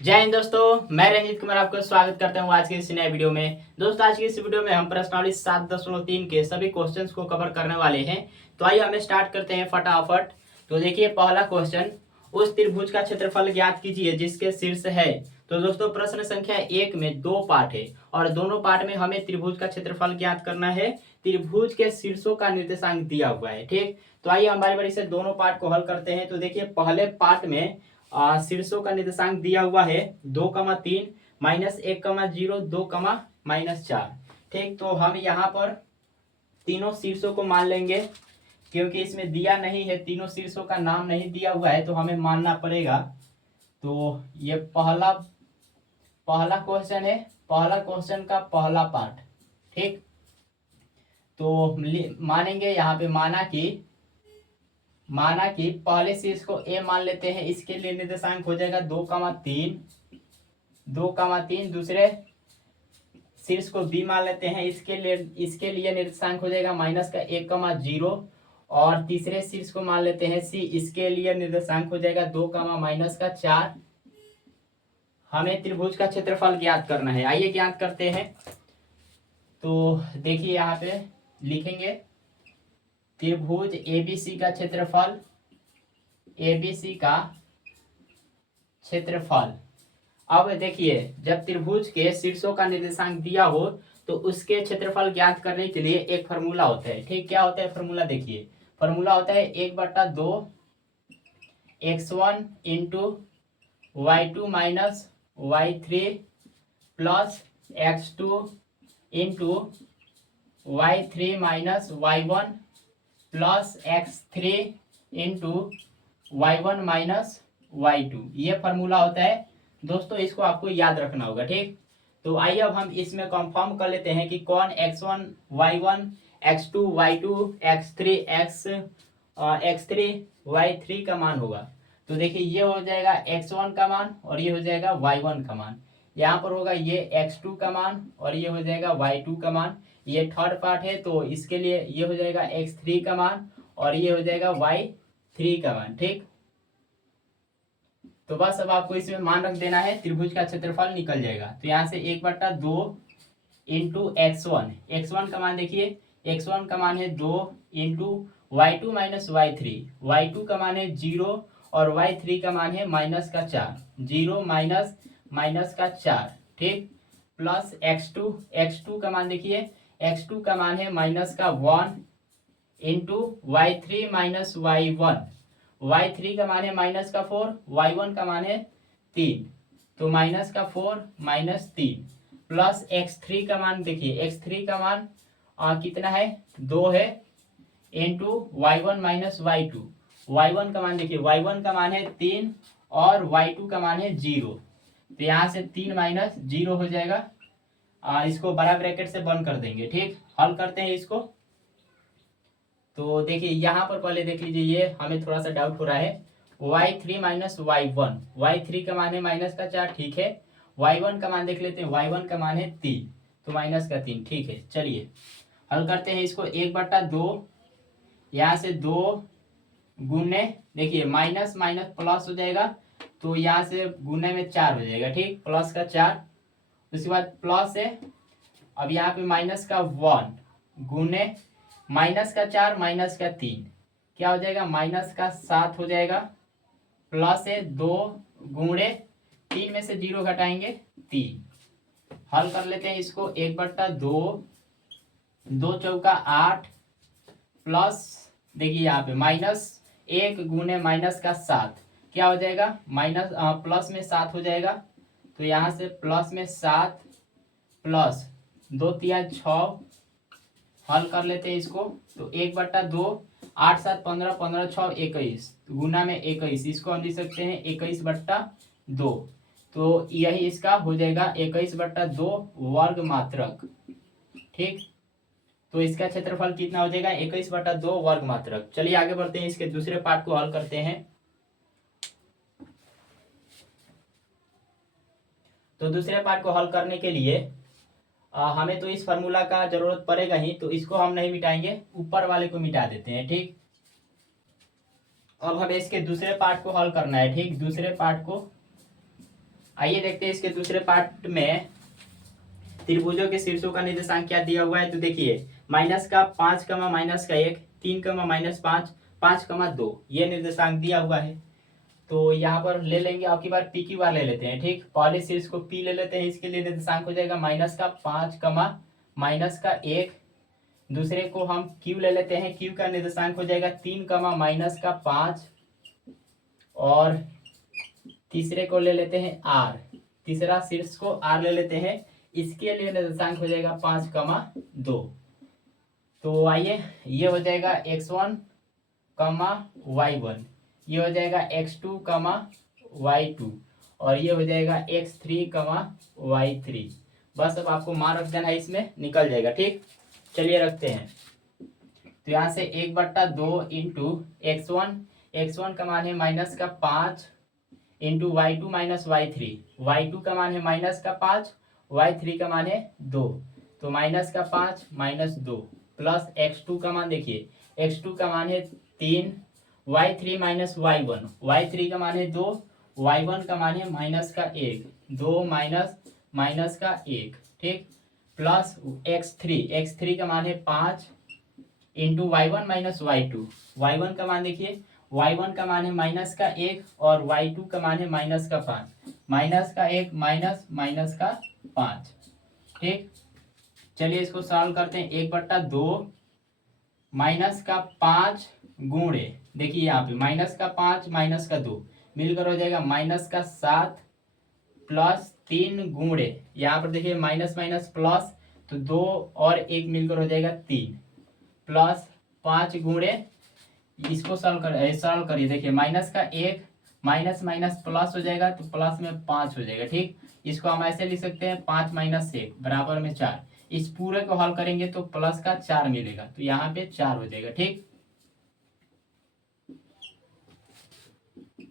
जय हिंद दोस्तों, मैं रंजीत कुमार आपका स्वागत करता हूं आज के इस नए वीडियो में। दोस्तों, आज की इस वीडियो में हम प्रश्नावली 7.3 के सभी क्वेश्चंस को कवर करने वाले हैं। तो आइए हमें स्टार्ट करते हैं फटाफट। तो देखिए, पहला क्वेश्चन, उस त्रिभुज का क्षेत्रफल ज्ञात कीजिए जिसके शीर्ष है। तो दोस्तों, प्रश्न संख्या 1 में 2 पार्ट है और दोनों पार्ट में हमें त्रिभुज का क्षेत्रफल ज्ञात करना है। त्रिभुज के शीर्षों का निर्देशांक दिया हुआ है। ठीक, तो आइए हम बारी बारी से दोनों पार्ट को हल करते हैं। तो देखिए, पहले पार्ट में शीर्षों का निर्देशांक दिया हुआ है 2,3 -1,0 2,-4। ठीक, तो हम यहाँ पर तीनों शीर्षों को मान लेंगे क्योंकि इसमें दिया नहीं है, तीनों शीर्षों का नाम नहीं दिया हुआ है तो हमें मानना पड़ेगा। तो ये पहला पहला क्वेश्चन है, पहला क्वेश्चन का पहला पार्ट। ठीक, तो मानेंगे यहाँ पे माना कि पहले शीर्ष को ए मान लेते हैं, इसके लिए निर्देशांक हो जाएगा 2,3। दूसरे शीर्ष को बी मान लेते हैं, इसके लिए निर्देशांक हो जाएगा -1,0। और तीसरे शीर्ष को मान लेते हैं सी, इसके लिए निर्देशांक हो जाएगा 2,-4। हमें त्रिभुज का क्षेत्रफल ज्ञात करना है। आइए ज्ञात करते हैं। तो देखिए, यहाँ पे लिखेंगे त्रिभुज एबीसी का क्षेत्रफल, एबीसी का क्षेत्रफल। अब देखिए, जब त्रिभुज के शीर्षों का निर्देशांक दिया हो तो उसके क्षेत्रफल ज्ञात करने के लिए एक फार्मूला होता है। ठीक, क्या होता है फार्मूला? देखिए, फार्मूला होता है 1/2 x1 into y2 minus y3 plus x2 into y3 minus y1 plus x3 into y1 minus y2। ये फार्मूला होता है दोस्तों, इसको आपको याद रखना होगा। ठीक, तो आइए अब हम इसमें कंफर्म कर लेते हैं कि कौन x1 y1 x2 y2 x3 y3 का मान होगा। तो देखिए, ये हो जाएगा x1 का मान और ये हो जाएगा y1 का मान। यहाँ पर होगा ये x2 का मान और ये हो जाएगा y2 का मान। ये थर्ड पार्ट है तो इसके लिए ये हो जाएगा x3 का मान और ये हो जाएगा y3 का मान। ठीक, तो बस अब आपको इसमें मान रख देना है, त्रिभुज का क्षेत्रफल निकल जाएगा। तो यहाँ से 1/2 इंटू x1 का मान देखिए, x1 का मान है 2 इंटू y2 माइनस y3 का मान है 0 और y3 का मान है -4। 0 -4। ठीक, प्लस x2 का मान देखिए, x2 का मान है -1 इंटू y3 माइनस y3 का मान है -4, y1 का मान है 3, तो -4 -3 प्लस x3 का मान देखिए, x3 का मान कितना है? 2 है इंटू y1 माइनस y1 का मान देखिए, y1 का मान है 3 और y2 का मान है 0। तो यहाँ से 3 माइनस 0 हो जाएगा। इसको बड़ा ब्रैकेट से बंद कर देंगे। ठीक, हल करते हैं इसको। तो देखिए, यहाँ पर पहले देख लीजिए, ये हमें थोड़ा सा डाउट हो रहा है। y3 माइनस y3 का मान है -4। ठीक है, y1 का मान देख लेते हैं, y1 का मान है 3, तो -3। ठीक है, चलिए हल करते हैं इसको। 1/2 यहाँ से 2 गुने, देखिए माइनस माइनस प्लस हो जाएगा तो यहाँ से गुने में 4 हो जाएगा। ठीक, प्लस का 4, उसके बाद प्लस है, अब यहाँ पे -1 गुने -4 -3 क्या हो जाएगा? -7 हो जाएगा। प्लस है 2 गुणे 3 में से 0 घटाएंगे 3। हल कर लेते हैं इसको। 1/2, 2 चौका 8 प्लस, देखिए यहाँ पे -1 गुने -7 क्या हो जाएगा? प्लस में 7 हो जाएगा। तो यहाँ से प्लस में 7 प्लस 2 तिया 6। हल कर लेते हैं इसको। तो 1/2, 8 7 15 15 6 21 गुना में 21, इसको हम लिख सकते हैं 21/2। तो यही इसका हो जाएगा 21/2 वर्ग मात्रक। ठीक, तो इसका क्षेत्रफल कितना हो जाएगा? 21/2 वर्ग मात्रक। चलिए आगे बढ़ते हैं, इसके दूसरे पार्ट को हल करते हैं। तो दूसरे पार्ट को हल करने के लिए हमें तो इस फार्मूला का जरूरत पड़ेगा ही, तो इसको हम नहीं मिटाएंगे, ऊपर वाले को मिटा देते हैं। ठीक, अब हमें इसके दूसरे पार्ट को हल करना है। ठीक, दूसरे पार्ट को आइए देखते हैं इसके दूसरे पार्ट में त्रिभुजों के शीर्षों का निर्देशांक क्या दिया हुआ है। तो देखिए माइनस का 5 कमा माइनस का 1, 3 कमा माइनस 5, 5 कमा 2 ये निर्देशांक दिया हुआ है। तो यहाँ पर ले लेंगे, अब की बार पी की बार ले लेते हैं। ठीक, पहले शीर्ष को पी ले लेते हैं, इसके लिए निर्देशांक हो जाएगा माइनस का 5 कमा माइनस का 1। दूसरे को हम क्यू ले लेते हैं, क्यू का निर्देशांक हो जाएगा 3 कमा माइनस का 5। और तीसरे को ले लेते हैं आर, तीसरा शीर्ष को आर ले लेते हैं, इसके लिए निर्देशांक हो जाएगा 5 कमा 2। तो आइए ये हो जाएगा x1 कमा y1, ये हो जाएगा x2 कमा y2 और ये हो जाएगा x3 कमा y3। बस अब आपको मान रख देना है, इसमें निकल जाएगा। ठीक, चलिए रखते हैं। तो यहाँ से 1/2 इंटू x1 का मान है माइनस का 5 into y2 minus y3, y2 का मान है माइनस का 5, y3 का मान है 2। तो माइनस का 5 माइनस 2 प्लस x2 का मान देखिए, x2 का मान है 3, y3 माइनस y1 का मान है 2, y1 का मान है माइनस का 1, 2 माइनस माइनस का 1। ठीक, प्लस x3 का मान है 5 इंटू y1 माइनस y1 का मान देखिए, y1 का मान है माइनस का 1 और y2 का मान है माइनस का 5, माइनस का 1 माइनस माइनस का 5। ठीक, चलिए इसको सॉल्व करते हैं। 1/2 माइनस का 5 गुणे, देखिए यहाँ पे माइनस का 5 माइनस का 2 मिलकर हो जाएगा माइनस का 7 प्लस 3 गुणे, यहाँ पर देखिए माइनस माइनस प्लस, तो 2 और 1 मिलकर हो जाएगा 3 प्लस 5 गुणे, इसको सॉल्व करिए। देखिए माइनस का 1 माइनस माइनस प्लस हो जाएगा, तो प्लस में 5 हो जाएगा। ठीक, इसको हम ऐसे लिख सकते हैं 5 माइनस 1 बराबर में 4। इस पूरे को हल करेंगे तो प्लस का 4 मिलेगा, तो यहाँ पे 4 हो जाएगा। ठीक,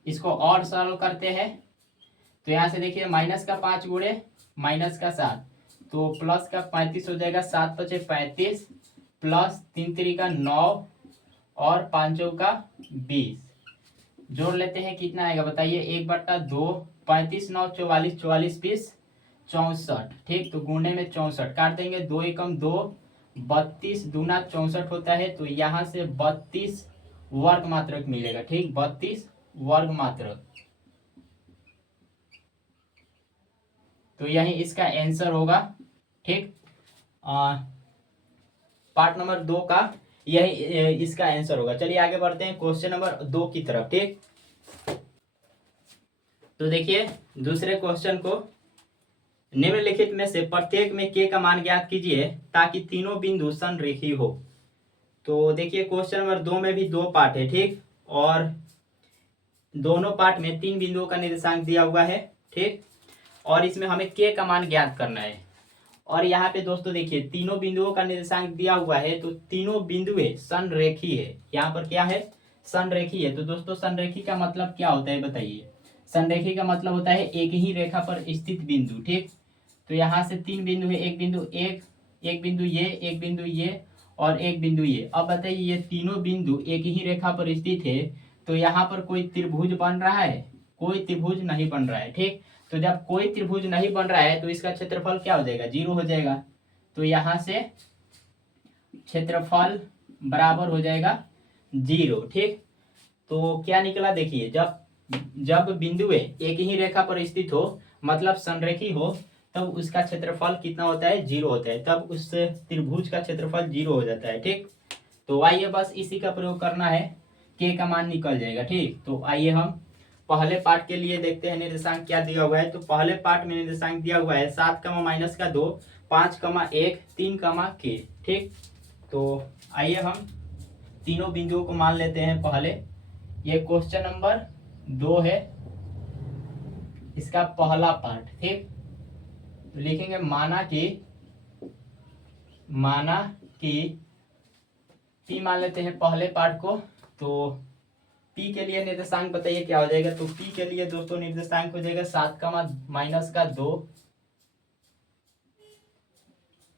इसको और सॉल्व करते हैं। तो यहाँ से देखिए माइनस का 5 गुणे माइनस का 7, तो प्लस का 35 हो जाएगा, 7 पचे 35 प्लस 3 3 9 और 5 का 20। जोड़ लेते हैं, कितना आएगा बताइए। 1/2 35 9 44 44 20 64। ठीक, तो गुणे में 64 काट देंगे, 2 एकम 2 32 दूना 64 होता है, तो यहाँ से 32 वर्ग मात्रक मिलेगा। ठीक, 32 वर्ग मात्रक, तो यही इसका आंसर होगा। ठीक, पार्ट नंबर 2 का यही इसका आंसर होगा। चलिए आगे बढ़ते हैं क्वेश्चन नंबर 2 की तरफ। ठीक, तो देखिए दूसरे क्वेश्चन को, निम्नलिखित में से प्रत्येक में k का मान ज्ञात कीजिए ताकि तीनों बिंदु संरेखी हो। तो देखिए क्वेश्चन नंबर 2 में भी 2 पार्ट है। ठीक, और दोनों पार्ट में 3 बिंदुओं का निर्देशांक दिया हुआ है। ठीक, और इसमें हमें k का मान ज्ञात करना है। और यहाँ पे दोस्तों देखिए तीनों बिंदुओं का निर्देशांक दिया हुआ है, तो तीनों बिंदुएं संरेखी है। यहाँ पर क्या है, संरेखी है। तो दोस्तों संरेखी का मतलब क्या होता है बताइए। संरेखी का मतलब होता है एक ही रेखा पर स्थित बिंदु। ठीक, तो यहाँ से 3 बिंदु है, एक बिंदु एक बिंदु ये, एक बिंदु ये और एक बिंदु ये। अब बताइए ये तीनों बिंदु एक ही रेखा पर स्थित है, तो यहाँ पर कोई त्रिभुज बन रहा है? कोई त्रिभुज नहीं बन रहा है। ठीक, तो जब कोई त्रिभुज नहीं बन रहा है तो इसका क्षेत्रफल क्या हो जाएगा, 0 हो जाएगा। तो यहाँ से क्षेत्रफल बराबर हो जाएगा 0। ठीक, तो क्या निकला देखिए, जब बिंदुएं एक ही रेखा पर स्थित हो मतलब संरेखी हो, तब उसका क्षेत्रफल कितना होता है, 0 होता है। तब उस त्रिभुज का क्षेत्रफल 0 हो जाता है। ठीक, तो आइए बस इसी का प्रयोग करना है, k का मान निकल जाएगा। ठीक, तो आइए हम पहले पार्ट के लिए देखते हैं निर्देशांक क्या दिया हुआ है। तो पहले पार्ट में निर्देशांक दिया हुआ है 7 कमा माइनस का 2, 5 कमा 1, 3 कमा k। ठीक, तो आइए हम तीनों बिंदुओं को मान लेते हैं। पहले ये क्वेश्चन नंबर 2 है, इसका पहला पार्ट। ठीक, तो लिखेंगे माना कि p मान लेते हैं पहले पार्ट को। तो p के लिए निर्देशांक बताइए क्या हो जाएगा। तो p के लिए दोस्तों निर्देशांक हो जाएगा 7 कमा माइनस का 2,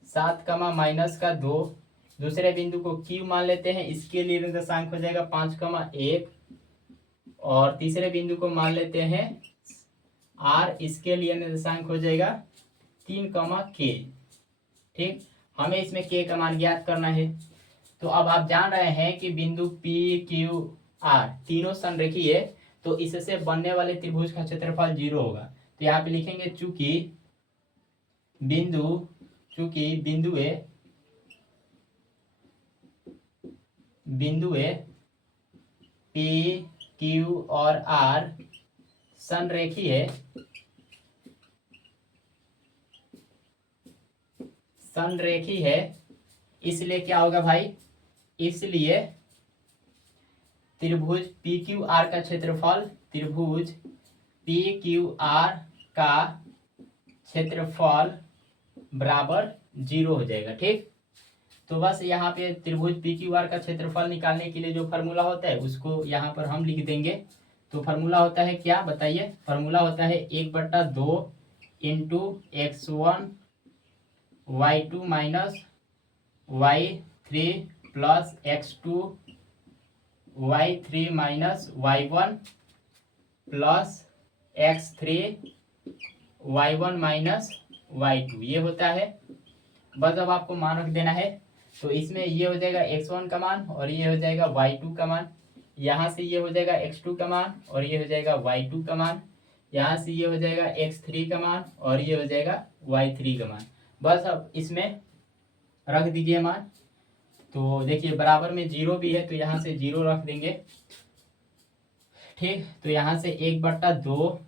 7 कमा माइनस का 2। दूसरे बिंदु को q मान लेते हैं, इसके लिए निर्देशांक हो जाएगा 5 कमा 1। और तीसरे बिंदु को मान लेते हैं आर इसके लिए निर्देशांक हो जाएगा 3, ठीक। हमें इसमें के का मान ज्ञात करना है। तो अब आप जान रहे हैं कि बिंदु पी क्यू आर तीनों संरेखीय है, तो इससे बनने वाले त्रिभुज का क्षेत्रफल 0 होगा। तो यहाँ पे लिखेंगे चूंकि बिंदु ए पी क्यू और आर संरेखीय है, इसलिए क्या होगा भाई, इसलिए त्रिभुज पी क्यू आर का क्षेत्रफल बराबर 0 हो जाएगा, ठीक। तो बस यहाँ पे त्रिभुज पी क्यू आर का क्षेत्रफल निकालने के लिए जो फार्मूला होता है उसको यहाँ पर हम लिख देंगे। तो फार्मूला होता है क्या, बताइए। फार्मूला होता है 1/2 into x1 y2 minus y3 plus x2 y3 minus y1 plus x3 y1 minus y2, ये होता है। बस अब आपको मान रख देना है। तो इसमें ये हो जाएगा x1 का मान और ये हो जाएगा y2 का मान। यहाँ से ये हो जाएगा x2 का मान और ये हो जाएगा y2 का मान। यहाँ से ये हो जाएगा x3 का मान और ये हो जाएगा y3 का मान। बस अब इसमें रख दीजिए मान। तो देखिए बराबर में 0 भी है, तो यहाँ से 0 रख देंगे, ठीक। तो यहाँ से 1/2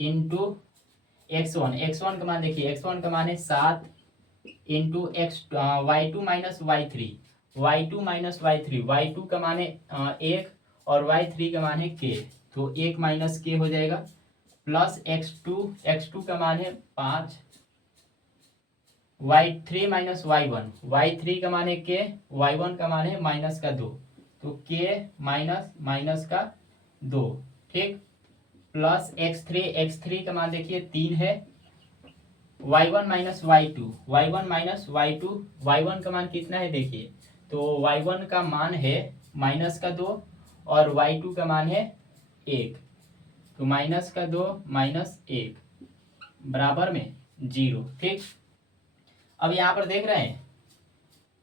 इंटू x1 का मान देखिए, x1 का मान है 7 into y2 minus y3, y2 का मान है 1 और y3 का मान है k, तो 1 माइनस k हो जाएगा प्लस x2 का मान है 5, y3 माइनस y3 का मान है k, y1 का मान है -2, तो k माइनस का 2, ठीक। प्लस x3 का मान देखिए 3 है, y1 माइनस y2, y1 का मान कितना है देखिए। तो y1 का मान है -2 और y2 का मान है 1, तो -2 -1 बराबर में 0, ठीक। अब यहाँ पर देख रहे हैं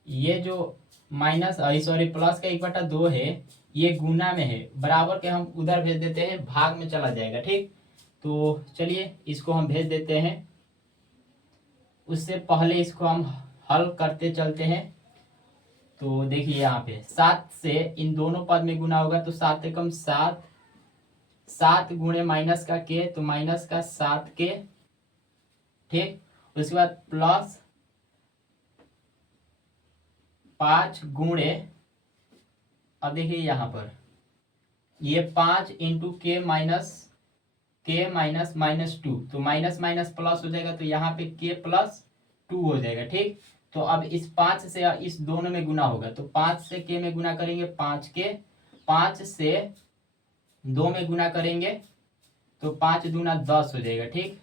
ये जो प्लस का 1/2 है, ये गुना में है, बराबर के हम उधर भेज देते हैं, भाग में चला जाएगा, ठीक। तो चलिए इसको हम भेज देते हैं। उससे पहले इसको हम हल करते चलते हैं। तो देखिए यहाँ पे 7 से इन दोनों पद में गुना होगा, तो 7 एकम 7 गुणे माइनस का के, तो माइनस का 7 के, ठीक। उसके बाद प्लस 5 गुणे, अब देखिए यहाँ पर ये 5 इंटू के माइनस -2, तो माइनस माइनस प्लस हो जाएगा, तो यहाँ पे के प्लस 2 हो जाएगा, ठीक। तो अब इस 5 से इस दोनों में गुना होगा, तो 5 से के में गुना करेंगे 5 के, 5 से 2 में गुना करेंगे तो 5 दूना 10 हो जाएगा, ठीक।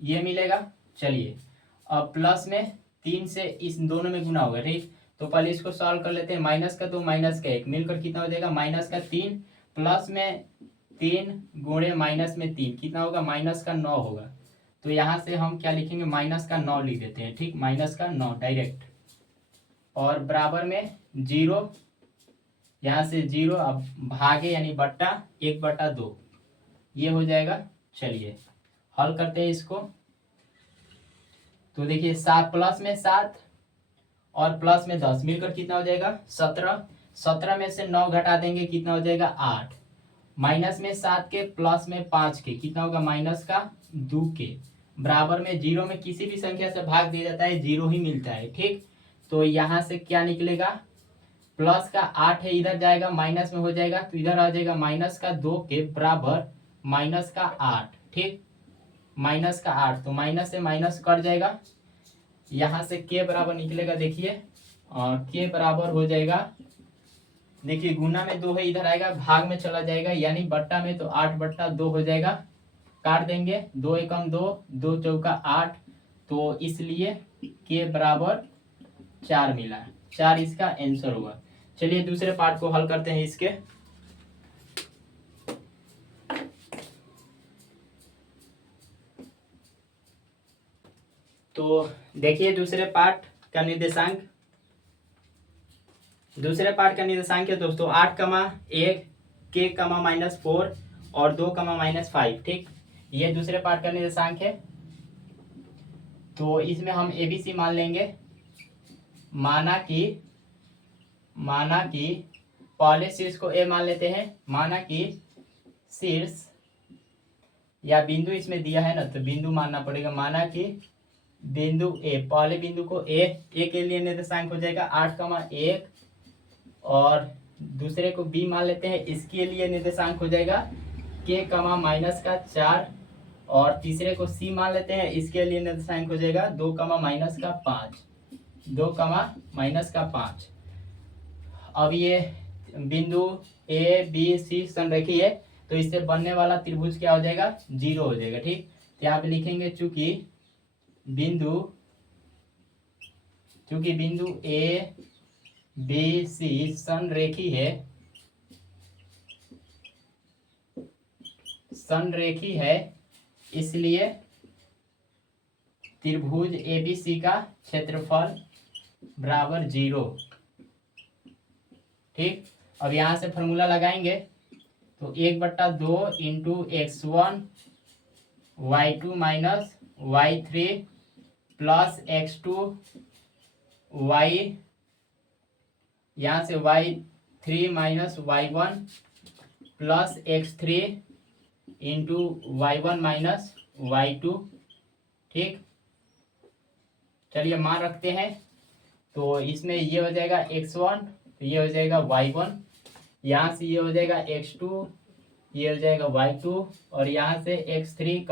ये मिलेगा। चलिए अब प्लस में 3 से इस दोनों में गुना होगा, ठीक। तो पहले इसको सॉल्व कर लेते हैं। -2 -1 मिलकर कितना हो जाएगा, -3 प्लस में 3 गुणे -3 कितना होगा, -9 होगा। तो यहाँ से हम क्या लिखेंगे, -9 लिख देते हैं, ठीक। -9 डायरेक्ट और बराबर में 0, यहाँ से 0, अब भागे यानी बट्टा 1/2, ये हो जाएगा। चलिए हल करते हैं इसको। तो देखिए 7 प्लस में 7 और प्लस में 10 मिलकर कितना हो जाएगा, 17 में से 9 घटा देंगे, कितना हो जाएगा 8, माइनस में 7 के प्लस में 5 के, कितना होगा -2 के, बराबर में 0 में किसी भी संख्या से भाग दिया जाता है 0 ही मिलता है, ठीक। तो यहाँ से क्या निकलेगा, प्लस का 8 है, इधर जाएगा माइनस में हो जाएगा, तो इधर आ जाएगा -2 के बराबर -8, ठीक। -8, तो माइनस से माइनस कट जाएगा, यहाँ से के बराबर निकलेगा, देखिए के बराबर हो जाएगा, देखिए गुना में 2 है, इधर आएगा भाग में चला जाएगा, यानी बट्टा में, तो 8/2 हो जाएगा। काट देंगे, 2 एकम 2, 2 चौका 8, तो इसलिए के बराबर 4 मिला, 4 इसका आंसर होगा। चलिए दूसरे पार्ट को हल करते हैं इसके। तो देखिए दूसरे पार्ट का निर्देशांक है दोस्तों 8,1 k,-4 और 2,-5। ठीक, ये दूसरे पार्ट का निर्देशांक है। तो इसमें हम ABC मान लेंगे। माना कि पहले शीर्ष को A मान लेते हैं। माना कि शीर्ष या बिंदु इसमें दिया है ना, तो बिंदु मानना पड़ेगा। माना कि बिंदु A, पहले बिंदु को A के लिए निर्देशांक हो जाएगा 8,1 और दूसरे को B मान लेते हैं, इसके लिए निर्देशांक हो जाएगा k,-4 और तीसरे को C मान लेते हैं, इसके लिए निर्देशांक हो जाएगा 2,-5। 2,-5। अब ये बिंदु ABC संरेखीय है, तो इससे बनने वाला त्रिभुज क्या हो जाएगा? 0 हो जाएगा। ठीक, तो यहाँ पे लिखेंगे चूंकि बिंदु ABC संरेखी है, इसलिए त्रिभुज ABC का क्षेत्रफल बराबर 0। ठीक, अब यहाँ से फॉर्मूला लगाएंगे तो 1/2 into x1 y2 minus y3 plus x2 y, यहाँ से y3 minus y1 plus x3 into y1 minus y2। ठीक, चलिए मान रखते हैं। तो इसमें ये हो जाएगा x1, तो ये हो जाएगा y1, यहाँ से ये हो जाएगा x2, ये हो जाएगा y2 और यहाँ से x3,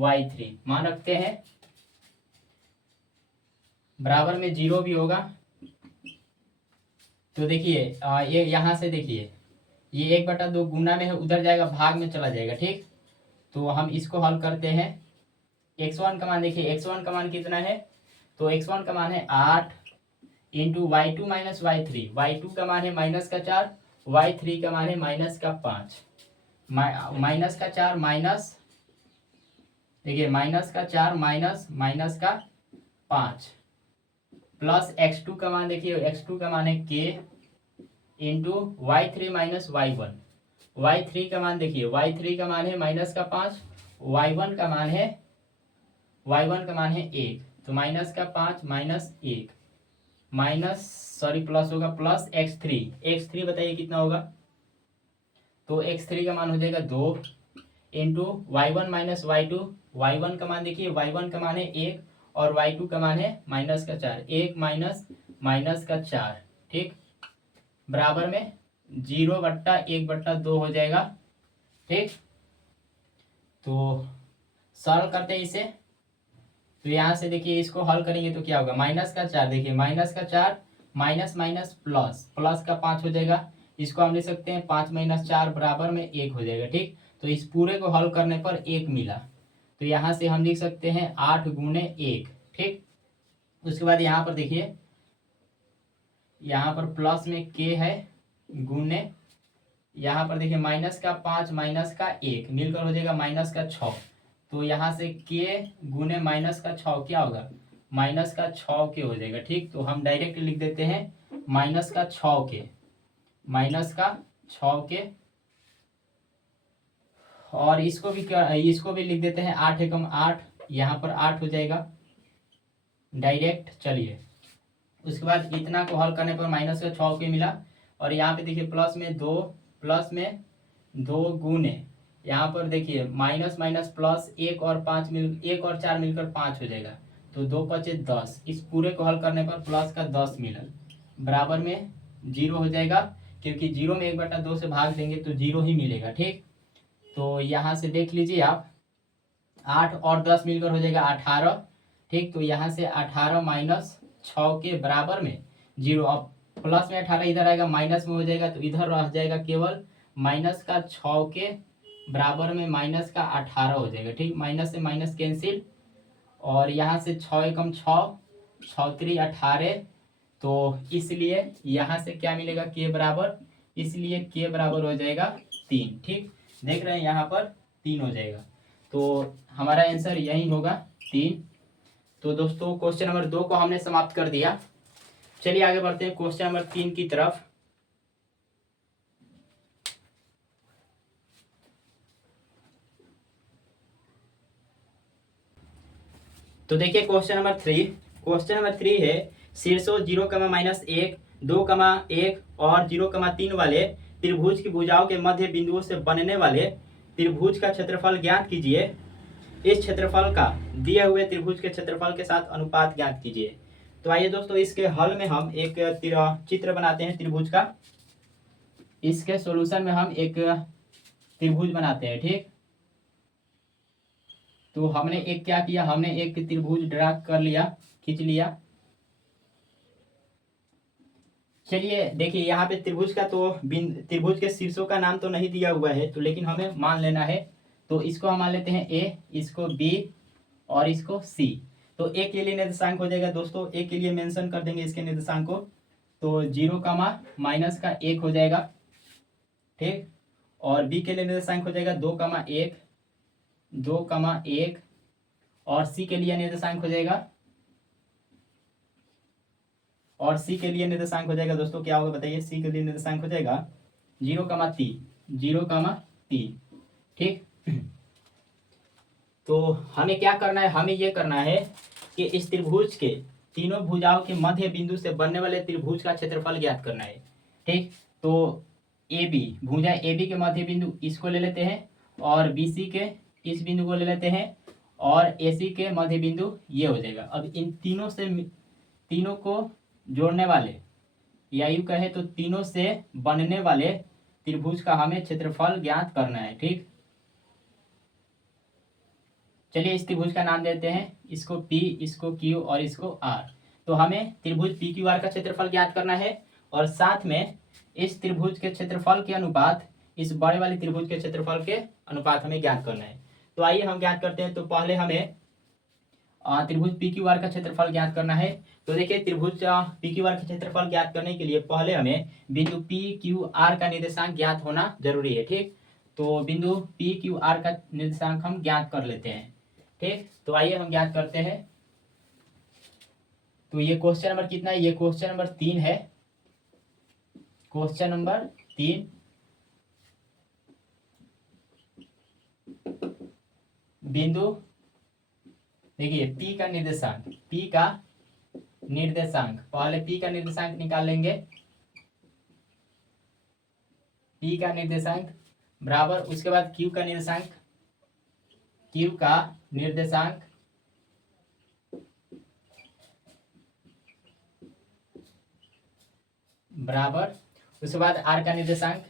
y3 मान रखते हैं। बराबर में 0 भी होगा। तो देखिए ये यहाँ से देखिए ये 1/2 गुना में है, उधर जाएगा भाग में चला जाएगा। ठीक, तो हम इसको हल करते हैं। x1 का मान देखिए, x1 का मान कितना है? तो x1 का मान है 8 into y2 minus y3। y2 का मान है -4, y3 का मान है -5। -4 माइनस, देखिए -4 माइनस का 5 प्लस x2 का मान देखिए, x2 का मान है k into y3 minus y1। y3 का मान देखिए, y3 का मान है -5, y1 का मान है 1, तो -5 माइनस 1 प्लस होगा प्लस x3 बताइए कितना होगा? तो x3 का मान हो जाएगा 2 into y1 minus y2। y1 का मान देखिए, y1 का मान है 1 और y2 का मान है -4। 1 माइनस का 4। ठीक, बराबर में 0/1/2 हो जाएगा। ठीक, तो सॉल्व करते हैं इसे। तो यहाँ से देखिए इसको हल करेंगे तो क्या होगा? -4, देखिए -4 माइनस प्लस का 5 हो जाएगा। इसको हम लिख सकते हैं 5 - 4 बराबर में 1 हो जाएगा। ठीक, तो इस पूरे को हल करने पर 1 मिला, तो यहाँ से हम लिख सकते हैं 8 गुने 1। ठीक, उसके बाद यहाँ पर देखिए, यहाँ पर प्लस में k है गुने, यहाँ पर देखिए -5 माइनस का 1 मिलकर हो जाएगा -6। तो यहाँ से k गुने -6 क्या होगा? -6 के हो जाएगा। ठीक, तो हम डायरेक्ट लिख देते हैं -6 के और इसको भी लिख देते हैं 8 एकम 8, यहाँ पर 8 हो जाएगा डायरेक्ट। चलिए उसके बाद इतना को हल करने पर -6 के मिला और यहाँ पे देखिए प्लस में 2 गुने, यहाँ पर देखिए माइनस प्लस 1 और 4 मिलकर 5 हो जाएगा, तो 2 × 5 = 10। इस पूरे को हल करने पर प्लस का 10 मिला, बराबर में 0 हो जाएगा, क्योंकि 0 में 1/2 से भाग देंगे तो 0 ही मिलेगा। ठीक, तो यहाँ से देख लीजिए आप, 8 और 10 मिलकर हो जाएगा 18। ठीक, तो यहाँ से 18 माइनस 6 के बराबर में 0। अब प्लस में 18 इधर आएगा, माइनस में हो जाएगा, तो इधर रह जाएगा केवल -6 के बराबर में -18 हो जाएगा। ठीक, माइनस से माइनस कैंसिल और यहाँ से 6 एकम 6, 6 3 18, तो इसलिए यहाँ से क्या मिलेगा? k बराबर, इसलिए k बराबर हो जाएगा 3। ठीक, देख रहे हैं यहाँ पर 3 हो जाएगा, तो हमारा आंसर यही होगा 3। तो दोस्तों क्वेश्चन नंबर 2 को हमने समाप्त कर दिया। चलिए आगे बढ़ते हैं क्वेश्चन नंबर 3 की तरफ। तो देखिए क्वेश्चन नंबर 3 है शीर्षों 0, -1, 2, 1 और 0, 3 वाले त्रिभुज की भुजाओं के मध्य बिंदुओं से बनने वाले त्रिभुज का क्षेत्रफल ज्ञात कीजिए। इस क्षेत्रफल का दिए हुए त्रिभुज के क्षेत्रफल के साथ अनुपात ज्ञात कीजिए। तो आइए दोस्तों इसके हल में हम एक चित्र बनाते हैं त्रिभुज का। इसके सॉल्यूशन में हम एक त्रिभुज बनाते हैं, ठीक। तो हमने एक क्या किया, हमने एक त्रिभुज ड्रा कर लिया, खींच लिया। चलिए देखिए यहाँ पे त्रिभुज का तो त्रिभुज के शीर्षों का नाम तो नहीं दिया हुआ है, तो लेकिन हमें मान लेना है। तो इसको हम मान लेते हैं ए, इसको बी और इसको सी। तो ए के लिए निर्देशांक हो जाएगा दोस्तों, ए के लिए मेंशन कर देंगे इसके निर्देशांक को। तो 0, -1 हो जाएगा, ठीक। और बी के लिए निर्देशांक हो जाएगा 2, 1, 2, 1 और सी के लिए निर्देशांक हो जाएगा, और सी के लिए निर्देशांक हो जाएगा दोस्तों, क्या होगा बताइए। सी के लिए निर्देशांक हो जाएगा 0, 3, ठीक। तो हमें क्या करना है, हमें ये करना है कि इस त्रिभुज के तीनों भुजाओं के मध्य बिंदु से बनने वाले त्रिभुज का क्षेत्रफल ज्ञात करना है, ठीक। तो ए बी, भुजा ए बी के मध्य बिंदु इसको ले लेते हैं, और बी सी के इस बिंदु को ले लेते हैं, और ए सी के मध्य बिंदु ये हो जाएगा। अब इन तीनों को जोड़ने वाले, या यूं कहे तो तीनों से बनने वाले त्रिभुज का हमें क्षेत्रफल ज्ञात करना है, ठीक। चलिए इस त्रिभुज का नाम देते हैं, इसको P, इसको Q और इसको R। तो हमें त्रिभुज PQR का क्षेत्रफल ज्ञात करना है, और साथ में इस त्रिभुज के क्षेत्रफल के अनुपात इस बड़े वाले त्रिभुज के क्षेत्रफल के अनुपात हमें ज्ञात करना है। तो आइए हम ज्ञात करते हैं। तो पहले हमें त्रिभुज PQR का क्षेत्रफल ज्ञात करना है। तो देखिए त्रिभुज PQR का क्षेत्रफल ज्ञात करने के लिए पहले हमें बिंदु PQR का निर्देशांक ज्ञात होना जरूरी है, ठीक। तो बिंदु PQR का निर्देशांक हम ज्ञात कर लेते हैं, ठीक। तो आइए हम ज्ञात करते हैं। तो ये क्वेश्चन नंबर कितना है, ये क्वेश्चन नंबर 3 है। क्वेश्चन नंबर 3, बिंदु देखिए P का निर्देशांक, पहले P का निर्देशांक निकाल लेंगे। P का निर्देशांक बराबर, उसके बाद Q का निर्देशांक बराबर, उसके बाद R का निर्देशांक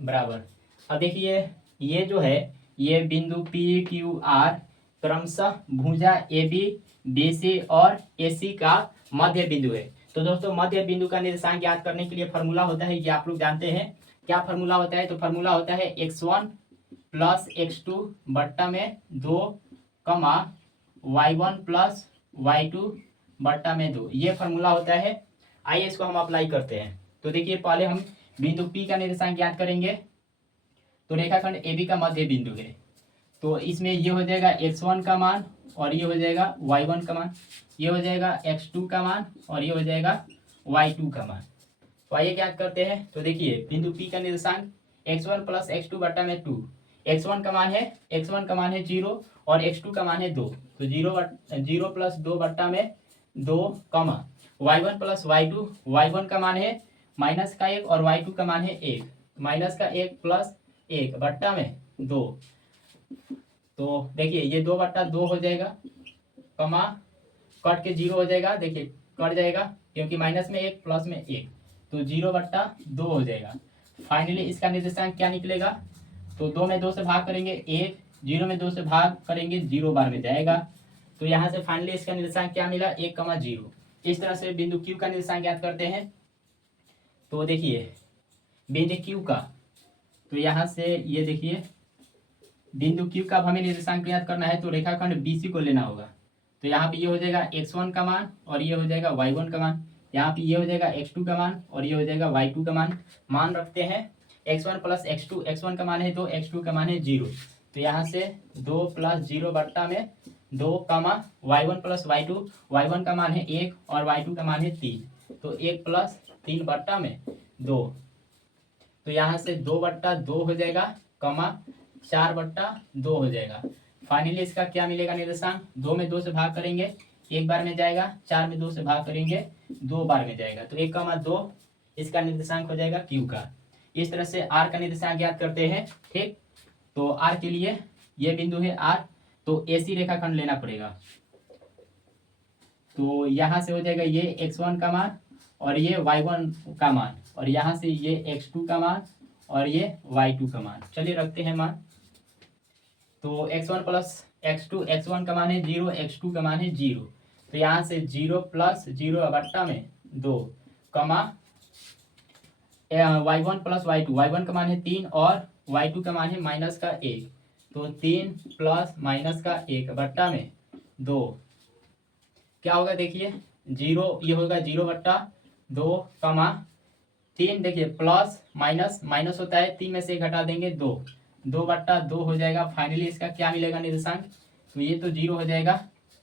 बराबर। अब देखिए ये जो है, ये बिंदु PQR क्रमशः भुजा AB, BC और AC का मध्य बिंदु है। तो दोस्तों मध्य बिंदु का निर्देशांक ज्ञात करने के लिए फॉर्मूला होता है, ये आप लोग जानते हैं। क्या फॉर्मूला होता है, तो फॉर्मूला होता है x1 + x2 बट्टा में 2, y1 + y2 बट्टा में 2, ये फॉर्मूला होता है। आइए इसको हम अप्लाई करते हैं। तो देखिए पहले हम बिंदु P का निर्देशांक ज्ञात करेंगे। तो रेखाखंड AB का मध्य बिंदु है, तो इसमें ये हो जाएगा x1 का मान, और ये हो जाएगा y1 का मान, ये हो जाएगा x2 का मान, और ये हो जाएगा y2 का मान। तो आइए ज्ञात करते हैं। तो देखिए बिंदु P का निर्देशांक x1 + x2 बट्टा में 2, x1 का मान है 0 और x2 का मान है 2, तो 0 + 2 बट्टा में 2, y1 + y2, y1 का मान है -1 और y2 का मान है 1, -1 + 1 बट्टा में 2। तो देखिए ये 2 बट्टा 2 हो जाएगा, कट के 0 हो जाएगा, देखिए कट जाएगा क्योंकि माइनस में 1 प्लस में 1, तो 0/2 हो जाएगा। फाइनली इसका निर्देशांक क्या निकलेगा, तो 2 में 2 से भाग करेंगे 1, 0 में 2 से भाग करेंगे 0 बार में जाएगा। तो यहाँ से फाइनली इसका निर्देशांक क्या मिला, 1,0। इस तरह से बिंदु Q का निर्देशांक ज्ञात करते हैं। तो देखिए बिंदु Q का, तो यहाँ से ये देखिए बिंदु Q का हमें निर्देशांक ज्ञात करना है, तो रेखाखंड BC को लेना होगा। तो यहाँ पे ये हो जाएगा x1 का मान और ये हो जाएगा y1 का मान, यहाँ पे ये हो जाएगा x2 का मान और ये हो जाएगा y2 का मान रखते हैं। x1 प्लस x2, x1 का मान है 2, x2 का मान है 0। तो यहाँ से 2 प्लस 0 बट्टा में 2 कमा y1 प्लस y2, y1 का मान है 1 और y2 का मान है 3, तो 1 प्लस 3 बट्टा में 2। तो यहाँ से 2 बट्टा 2 हो जाएगा, कमा 4 बट्टा 2 हो जाएगा। फाइनली इसका क्या मिलेगा निर्देशांक, 2 में 2 से भाग करेंगे 1 बार में जाएगा, 4 में 2 से भाग करेंगे 2 बार में जाएगा, तो 1,2 इसका निर्देशांक हो जाएगा क्यू का। इस तरह से आर का निर्देशांक ज्ञात करते हैं। ठीक, तो आर के लिए ये बिंदु है आर, तो एसी रेखाखंड लेना पड़ेगा। तो यहाँ से हो जाएगा ये x1 का मान और ये y1 का मान, और यहाँ से ये x2 का मान और ये y2 का मान। चलिए रखते हैं मान। तो x1 प्लस x2, x1 का मान है 0, x2 का मान है 0, तो यहाँ से 0 प्लस 0 बट्टा में 2, कमा y1 प्लस y2, y1 का मान है 3 और y2 का मान है माइनस का 1, तो 3 प्लस माइनस का 1 बट्टा में 2, क्या होगा देखिए 0, ये होगा 0 बट्टा 2 कमा 3, देखिए प्लस माइनस माइनस होता है, 3 में से 1 घटा देंगे 2, 2 बट्टा 2 हो जाएगा। फाइनली इसका क्या मिलेगा निर्देशांक, तो ये तो 0 हो जाएगा,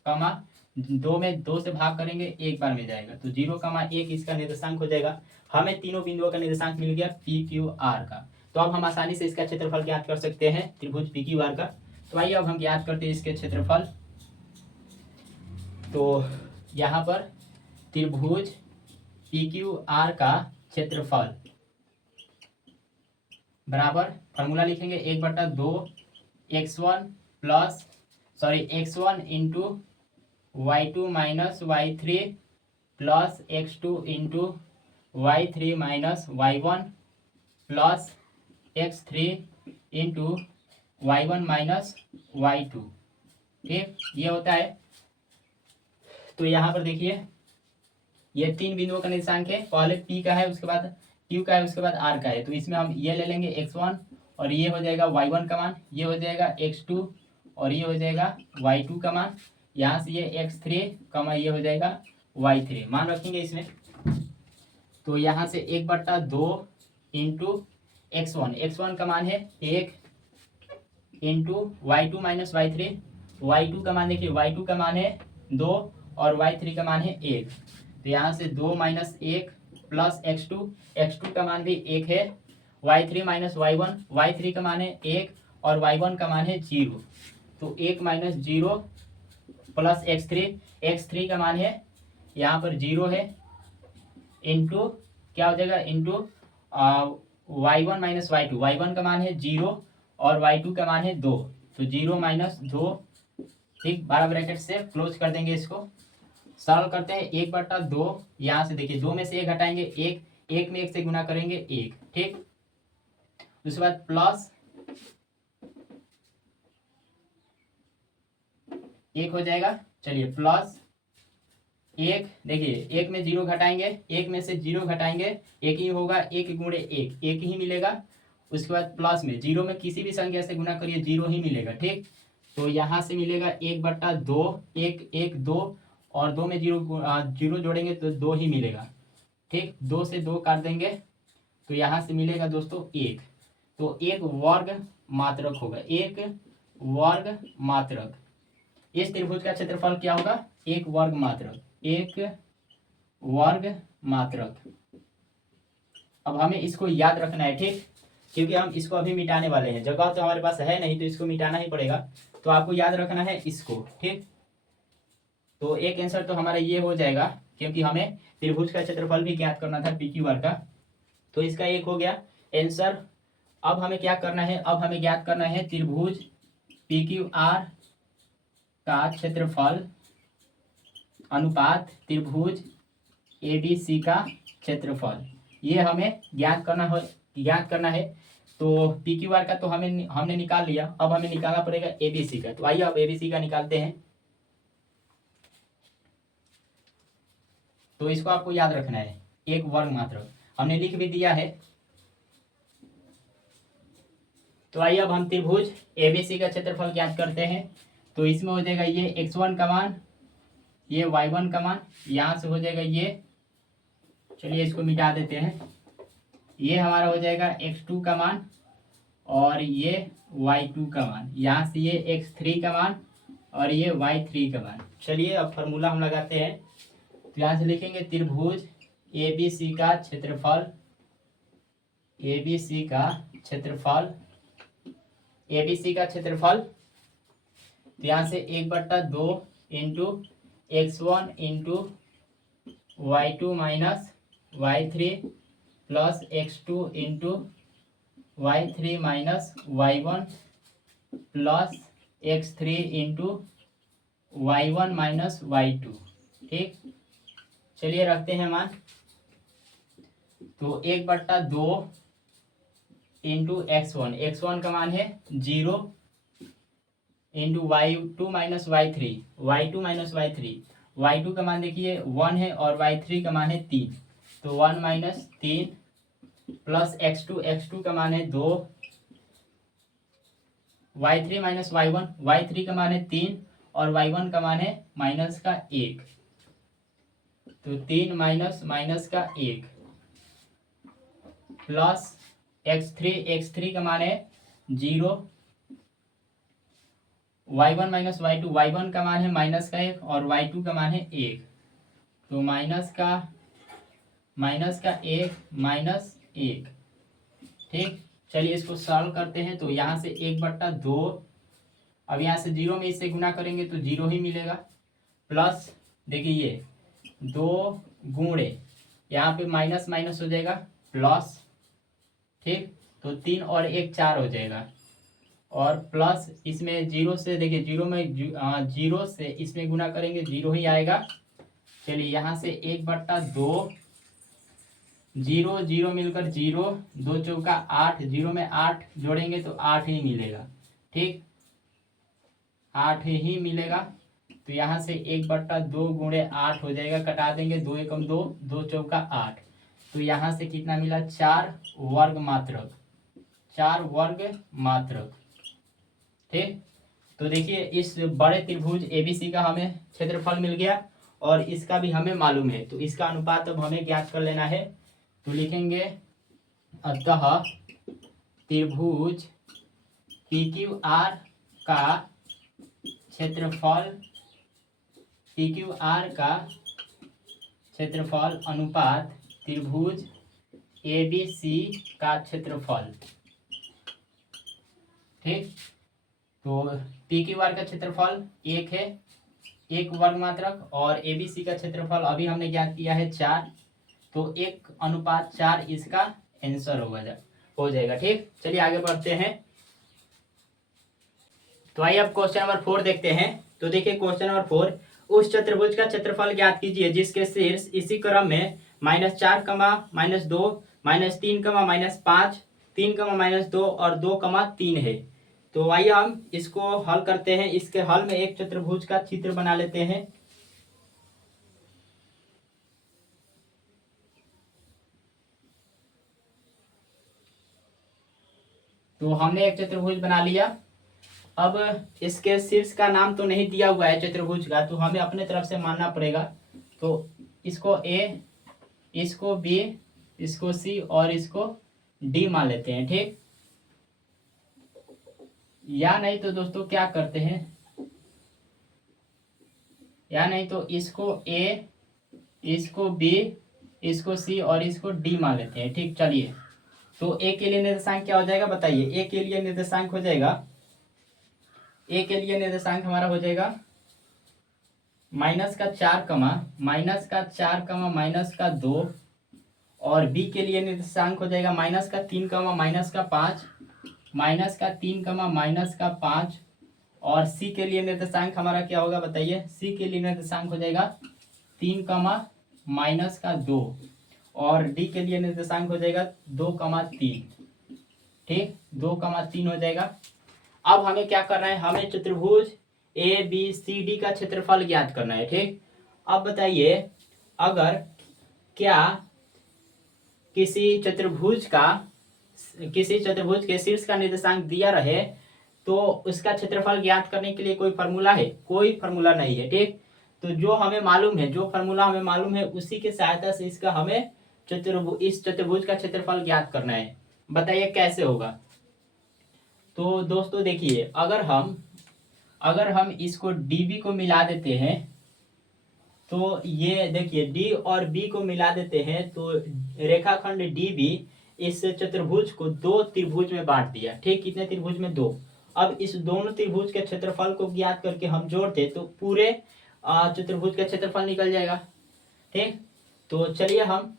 कमा 2 में 2 से भाग करेंगे 1 बार में जाएगा, तो 0,1 इसका निर्देशांक हो जाएगा। हमें तीनों बिंदुओं का निर्देशांक मिल गया पी क्यू आर का। तो अब हम आसानी से इसका क्षेत्रफल ज्ञात कर सकते हैं त्रिभुज पी क्यू आर का। तो आइए अब हम ज्ञात करते हैं इसके क्षेत्रफल। तो यहाँ पर त्रिभुज पी क्यू आर का क्षेत्रफल बराबर फॉर्मूला लिखेंगे 1/2 x1 plus x1 into y2 minus y3 plus x2 into y3 minus y1 plus x3 into y1 minus y2। ठीक, ये होता है। तो यहाँ पर देखिए ये 3 बिंदुओं का निर्देशांक है, पहले P का है, उसके बाद Q का है, उसके बाद R का है। तो इसमें हम ये ले लेंगे x1 और ये हो जाएगा y1 का मान, ये हो जाएगा x2 और ये हो जाएगा y2 का मान, यहाँ से ये x3 कमा ये हो जाएगा y3 मान रखेंगे इसमें। तो यहाँ से 1/2 इंटू x1 का मान है 1 into y2 minus y3, y2 का मान देखिए y2 का मान है 2 और y3 का मान है 1, तो यहाँ से 2 माइनस 1 प्लस x2 का मान भी 1 है, y3 माइनस y3 का मान है 1 और y1 का मान है 0, तो 1 माइनस 0 प्लस x3 का मान है यहाँ पर 0 है, इंटू क्या हो जाएगा इंटू y1 माइनस y1 का मान है 0 और y2 का मान है 2, तो 0 माइनस 2। ठीक, 12 ब्रैकेट से क्लोज कर देंगे इसको, सरल करते हैं 1/2, यहाँ से देखिए 2 में से 1 घटाएंगे 1 में 1 से गुना करेंगे 1। ठीक, उसके बाद प्लस 1 हो जाएगा। चलिए प्लस 1, देखिए 1 में 0 घटाएंगे, 1 में से 0 घटाएंगे 1 ही होगा, 1 गुणे 1 ही मिलेगा। उसके बाद प्लस में 0 में किसी भी संख्या से गुना करिए 0 ही मिलेगा। ठीक, तो यहाँ से मिलेगा 1/2, 1 2 और 2 में 0 जोड़ेंगे तो 2 ही मिलेगा। ठीक, 2 से 2 काट देंगे तो यहाँ से मिलेगा दोस्तों 1, तो 1 वर्ग मात्रक होगा, 1 वर्ग मात्रक। इस त्रिभुज का क्षेत्रफल क्या होगा, 1 वर्ग मात्रक, 1 वर्ग मात्रक। अब हमें इसको याद रखना है। ठीक, क्योंकि हम इसको अभी मिटाने वाले हैं, जगह तो हमारे पास है नहीं, तो इसको मिटाना ही पड़ेगा, तो आपको याद रखना है इसको। ठीक, तो एक आंसर तो हमारा ये हो जाएगा, क्योंकि हमें त्रिभुज का क्षेत्रफल भी ज्ञात करना था पी क्यू आर का, तो इसका एक हो गया आंसर। अब हमें क्या करना है, अब हमें ज्ञात करना है त्रिभुज पी क्यू आर का क्षेत्रफल अनुपात त्रिभुज ए बी सी का क्षेत्रफल, ये हमें ज्ञात करना है। तो पी क्यू आर का तो हमने निकाल लिया, अब हमें निकालना पड़ेगा ए बी सी का। तो आइए अब ए बी सी का निकालते हैं। तो इसको आपको याद रखना है, 1 वर्ग मात्रक, हमने लिख भी दिया है। तो आइए अब हम त्रिभुज एबीसी का क्षेत्रफल ज्ञात करते हैं। तो इसमें हो जाएगा ये x1 का मान, ये y1 का मान, यहाँ से हो जाएगा ये, चलिए इसको मिटा देते हैं, ये हमारा हो जाएगा x2 का मान और ये y2 का मान, यहाँ से ये x3 का मान और ये y3 का मान। चलिए अब फार्मूला हम लगाते हैं। तो यहाँ से लिखेंगे त्रिभुज ABC का क्षेत्रफल, ABC का क्षेत्रफल, ABC का क्षेत्रफल, तो यहाँ से 1/2 into x1 into y2 minus y3 plus x2 into y3 minus y1 plus x3 into y1 minus y2। ठीक, चलिए रखते हैं मान। तो 1/2 इंटू x1, x1 का मान है 0 into y2 minus y3, y2 minus y3, y2 का मान देखिए 1 है और y3 का मान है 3, तो 1 माइनस 3 प्लस x2, x2 का मान है 2, y3 माइनस y1, y3 का मान है 3 और y1 का मान है माइनस का 1, तो 3 माइनस माइनस का 1 प्लस x3, x3 का मान है 0, y1 माइनस y2, y1 का मान है माइनस का 1 और y2 का मान है 1, तो माइनस का 1 माइनस 1। ठीक, चलिए इसको सॉल्व करते हैं। तो यहाँ से 1/2, अब यहाँ से 0 में इससे गुना करेंगे तो 0 ही मिलेगा, प्लस देखिए ये 2 गुणे यहाँ पे माइनस माइनस हो जाएगा प्लस, ठीक, तो 3 और 1 4 हो जाएगा, और प्लस इसमें 0 से देखिए 0 से इसमें गुना करेंगे 0 ही आएगा। चलिए यहाँ से 1/2, 0 0 मिलकर 0, 2 चौका 8, 0 में 8 जोड़ेंगे तो 8 ही मिलेगा। ठीक, 8 ही मिलेगा। तो यहाँ से 1/2 गुणे 8 हो जाएगा, कटा देंगे 2 एकम 2, 2 चौका 8, तो यहाँ से कितना मिला 4 वर्ग मात्रक, 4 वर्ग मात्रक। ठीक, तो देखिए इस बड़े त्रिभुज ABC का हमें क्षेत्रफल मिल गया और इसका भी हमें मालूम है, तो इसका अनुपात अब हमें ज्ञात कर लेना है। तो लिखेंगे अतः त्रिभुज PQR का क्षेत्रफल, PQR का क्षेत्रफल अनुपात त्रिभुज ABC का क्षेत्रफल। ठीक, तो PQR का क्षेत्रफल 1 है, 1 वर्ग मात्रक, और ABC का क्षेत्रफल अभी हमने ज्ञात किया है 4, तो 1/4 इसका आंसर हो जाएगा। ठीक, चलिए आगे बढ़ते हैं। तो आइए अब क्वेश्चन नंबर 4 देखते हैं। तो देखिए क्वेश्चन नंबर 4, उस चतुर्भुज का क्षेत्रफल ज्ञात कीजिए जिसके शीर्ष इसी क्रम में -4, -2, -3, -5, 3, -2 और 2, 3 है। तो आइए हम इसको हल करते हैं। इसके हल में एक चतुर्भुज का चित्र बना लेते हैं। तो हमने एक चतुर्भुज बना लिया। अब इसके शीर्ष का नाम तो नहीं दिया हुआ है चतुर्भुज का, तो हमें अपने तरफ से मानना पड़ेगा। तो इसको A, इसको B, इसको C और इसको D मान लेते हैं। ठीक, या नहीं तो दोस्तों क्या करते हैं, या नहीं तो इसको A, इसको B, इसको C और इसको D मान लेते हैं। ठीक, चलिए तो A के लिए निर्देशांक क्या हो जाएगा बताइए। A के लिए निर्देशांक हो जाएगा, A के लिए निर्देशांक हमारा हो जाएगा -4, -2, और B के लिए निर्देशांक हो जाएगा -3, -5, -3, और C के लिए निर्देशांक हमारा क्या होगा बताइए। C के लिए निर्देशांक हो जाएगा 3, -2, और D के लिए निर्देशांक हो जाएगा 2, 3। ठीक, 2, 3 हो जाएगा। अब हमें क्या करना है, हमें चतुर्भुज ABCD का क्षेत्रफल ज्ञात करना है। ठीक, अब बताइए अगर क्या किसी चतुर्भुज के शीर्ष का निर्देशांक दिया रहे तो उसका क्षेत्रफल ज्ञात करने के लिए कोई फार्मूला है? कोई फार्मूला नहीं है। ठीक, तो जो हमें मालूम है, जो फार्मूला हमें मालूम है उसी के सहायता से इसका हमें इस चतुर्भुज का क्षेत्रफल ज्ञात करना है। बताइए कैसे होगा। तो दोस्तों देखिए, अगर हम इसको डीबी को मिला देते हैं, तो ये देखिए डी और बी को मिला देते हैं तो रेखाखंड डीबी इस चतुर्भुज को दो त्रिभुज में बांट दिया। ठीक, कितने त्रिभुज में? दो। अब इस दोनों त्रिभुज के क्षेत्रफल को ज्ञात करके हम जोड़ते तो पूरे चतुर्भुज का क्षेत्रफल निकल जाएगा। ठीक, तो चलिए हम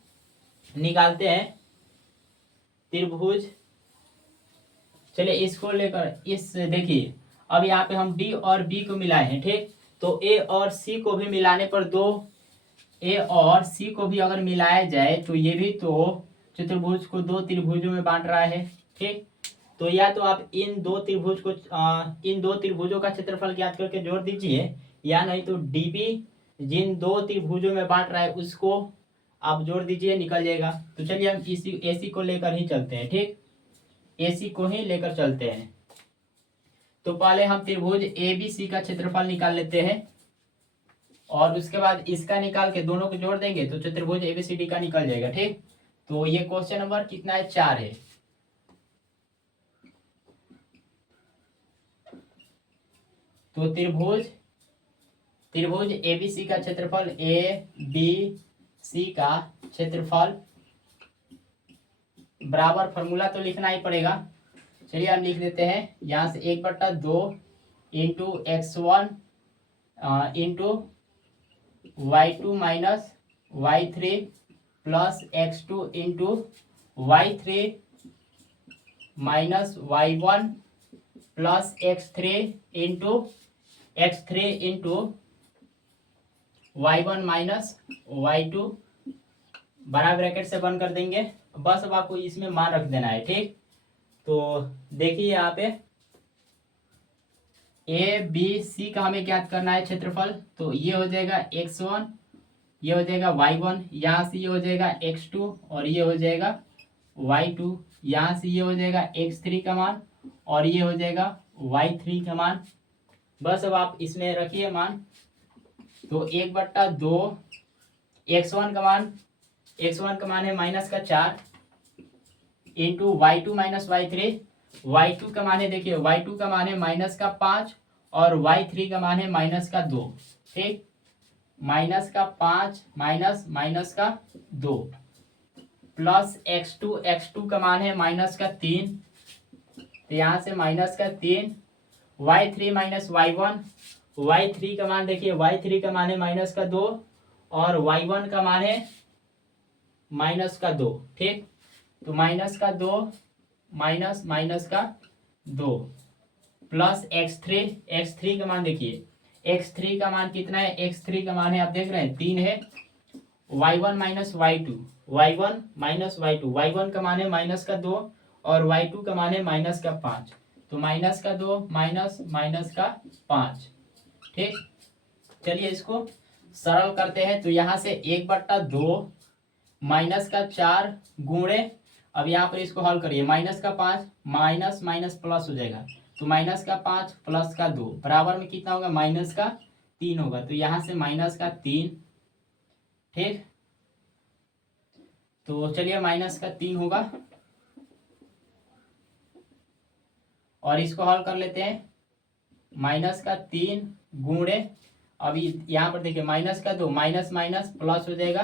निकालते हैं त्रिभुज। चलिए इसको लेकर इस देखिए, अब यहाँ पे हम डी और बी को मिलाए हैं। ठीक, तो ए और सी को भी मिलाने पर ए और सी को भी अगर मिलाया जाए तो ये भी तो चतुर्भुज को दो त्रिभुजों में बांट रहा है। ठीक, तो या तो आप इन दो त्रिभुजों का क्षेत्रफल ज्ञात करके जोड़ दीजिए, या नहीं तो डीबी जिन दो त्रिभुजों में बांट रहा है उसको आप जोड़ दीजिए, निकल जाएगा। तो चलिए हम इसी एसी को लेकर ही चलते हैं। ठीक, एसी को ही लेकर चलते हैं। तो पहले हम त्रिभुज ए बी सी का क्षेत्रफल निकाल लेते हैं और उसके बाद इसका निकाल के दोनों को जोड़ देंगे तो चतुर्भुज एबीसीडी का निकल जाएगा। ठीक, तो ये क्वेश्चन नंबर कितना है? 4 है। तो त्रिभुज एबीसी का क्षेत्रफल ए बी सी का क्षेत्रफल बराबर, फॉर्मूला तो लिखना ही पड़ेगा। चलिए हम लिख देते हैं यहाँ से 1/2 into x1 into y2 minus y3 plus x2 into y3 minus y1 plus x3 into y1 minus y2 बड़ा ब्रैकेट से बंद कर देंगे। बस अब आपको इसमें मान रख देना है। ठीक, तो देखिए यहाँ पे ए बी सी का हमें ज्ञात करना है क्षेत्रफल। तो ये हो जाएगा x1, ये हो जाएगा y1, यहाँ से ये हो जाएगा x2 और ये हो जाएगा y2, यहाँ से ये हो जाएगा x3 का मान और ये हो जाएगा y3 का मान। बस अब आप इसमें रखिए मान। तो 1/2 x1 का मान है -4 into y2 minus y3। y2 का मान है, देखिए y2 का मान है -5 और y3 का मान है -2। ठीक, -5 -2 प्लस x2 का मान है -3, तो यहाँ से -3 y3 माइनस y3 का मान, देखिए y3 का मान है -2 और y1 का मान है -2। ठीक, तो -2 -2 प्लस x3 का मान, देखिए x3 का मान कितना है? x3 का मान है, आप देख रहे हैं 3 है। y1 माइनस y2 y1 का मान है -2 और y2 का मान है -5, तो -2 -5। ठीक, चलिए इसको सरल करते हैं। तो यहाँ से 1/2 -4 गुणे, अब यहाँ पर इसको हल करिए, -5 माइनस प्लस हो जाएगा, तो -5 प्लस 2 बराबर में कितना होगा? -3 होगा। तो यहाँ से -3। ठीक, तो चलिए -3 होगा और इसको हल कर लेते हैं। -3 गुणे, अभी यहाँ पर देखिए -2 माइनस प्लस हो जाएगा,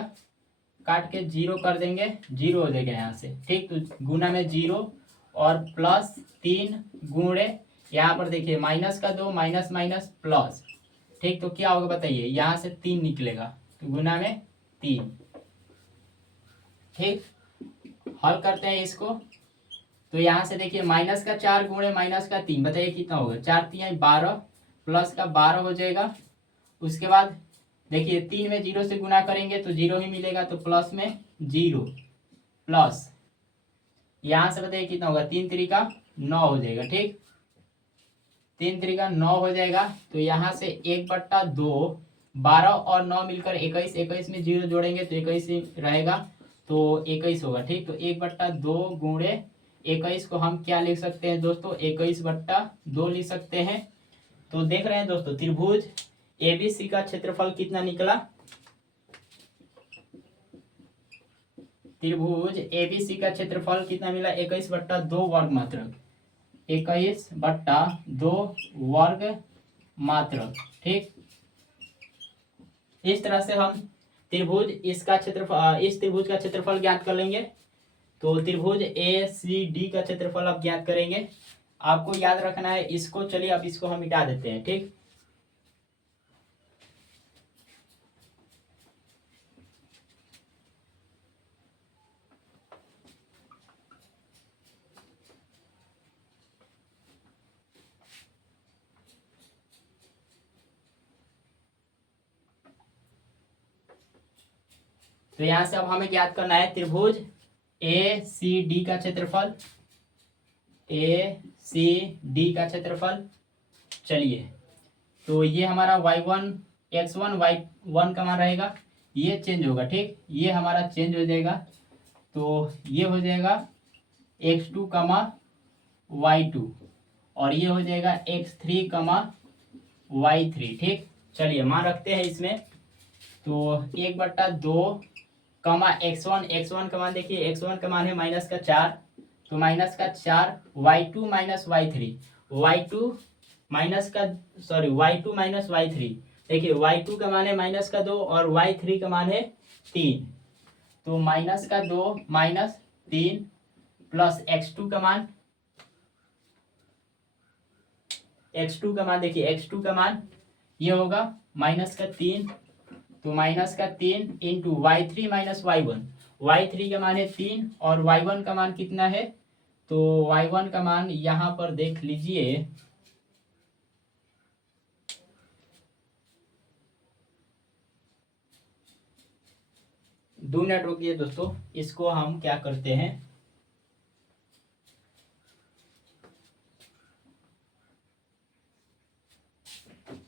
काट के 0 कर देंगे, 0 हो जाएगा यहाँ से। ठीक, तो गुना में 0 और प्लस 3 गुणे, यहाँ पर देखिए -2 माइनस प्लस। ठीक, तो क्या होगा बताइए? यहाँ से 3 निकलेगा, तो गुना में 3। ठीक, हल करते हैं इसको। तो यहाँ से देखिए -4 गुणे -3, बताइए कितना होगा? 4 3 12 प्लस 12 हो जाएगा। उसके बाद देखिए 3 में 0 से गुना करेंगे तो 0 ही मिलेगा, तो प्लस में 0 प्लस यहाँ से बताइए कितना होगा? 3 3 9 हो जाएगा। ठीक, 3 3 9 हो जाएगा। तो यहाँ से 1/2 12 और 9 मिलकर 21, 21 में 0 जोड़ेंगे तो 21 ही रहेगा, तो 21 होगा। ठीक, तो 1/2 गुणे 21 को हम क्या लिख सकते हैं दोस्तों? 21/2 लिख सकते हैं। तो देख रहे हैं दोस्तों, त्रिभुज एबीसी का क्षेत्रफल कितना निकला? त्रिभुज एबीसी का क्षेत्रफल कितना मिला, 21/2 वर्ग मात्रक, 21/2 वर्ग मात्रक। ठीक, इस तरह से हम त्रिभुज इसका क्षेत्रफल, इस त्रिभुज का क्षेत्रफल ज्ञात कर लेंगे। तो त्रिभुज ए सी डी का क्षेत्रफल आप ज्ञात करेंगे। आपको याद रखना है इसको, चलिए अब इसको हम मिटा देते हैं। ठीक, तो यहां से अब हमें ज्ञात करना है त्रिभुज ए सी डी का क्षेत्रफल, ए सी डी का क्षेत्रफल। चलिए, तो ये हमारा y1 x1 y1 का मान रहेगा, ये चेंज होगा। ठीक, ये हमारा चेंज हो जाएगा, तो ये हो जाएगा x2 कमा y2 और ये हो जाएगा x3 कमा y3। ठीक, चलिए मान रखते हैं इसमें। तो 1/2 कमा x1 का मान देखिए, x1 का मान है -4, तो -4 y2 minus y3, y2 minus y3। देखिए y2 का मान है -2 और y3 का मान है 3, तो -2 -3 प्लस x2 का मान, देखिए x2 का मान ये होगा -3, तो -3 into y3 minus y1, y3 का मान है 3 और y1 का मान कितना है, तो y1 का मान यहाँ पर देख लीजिए, दो मिनट रुकिए दोस्तों, इसको हम क्या करते हैं,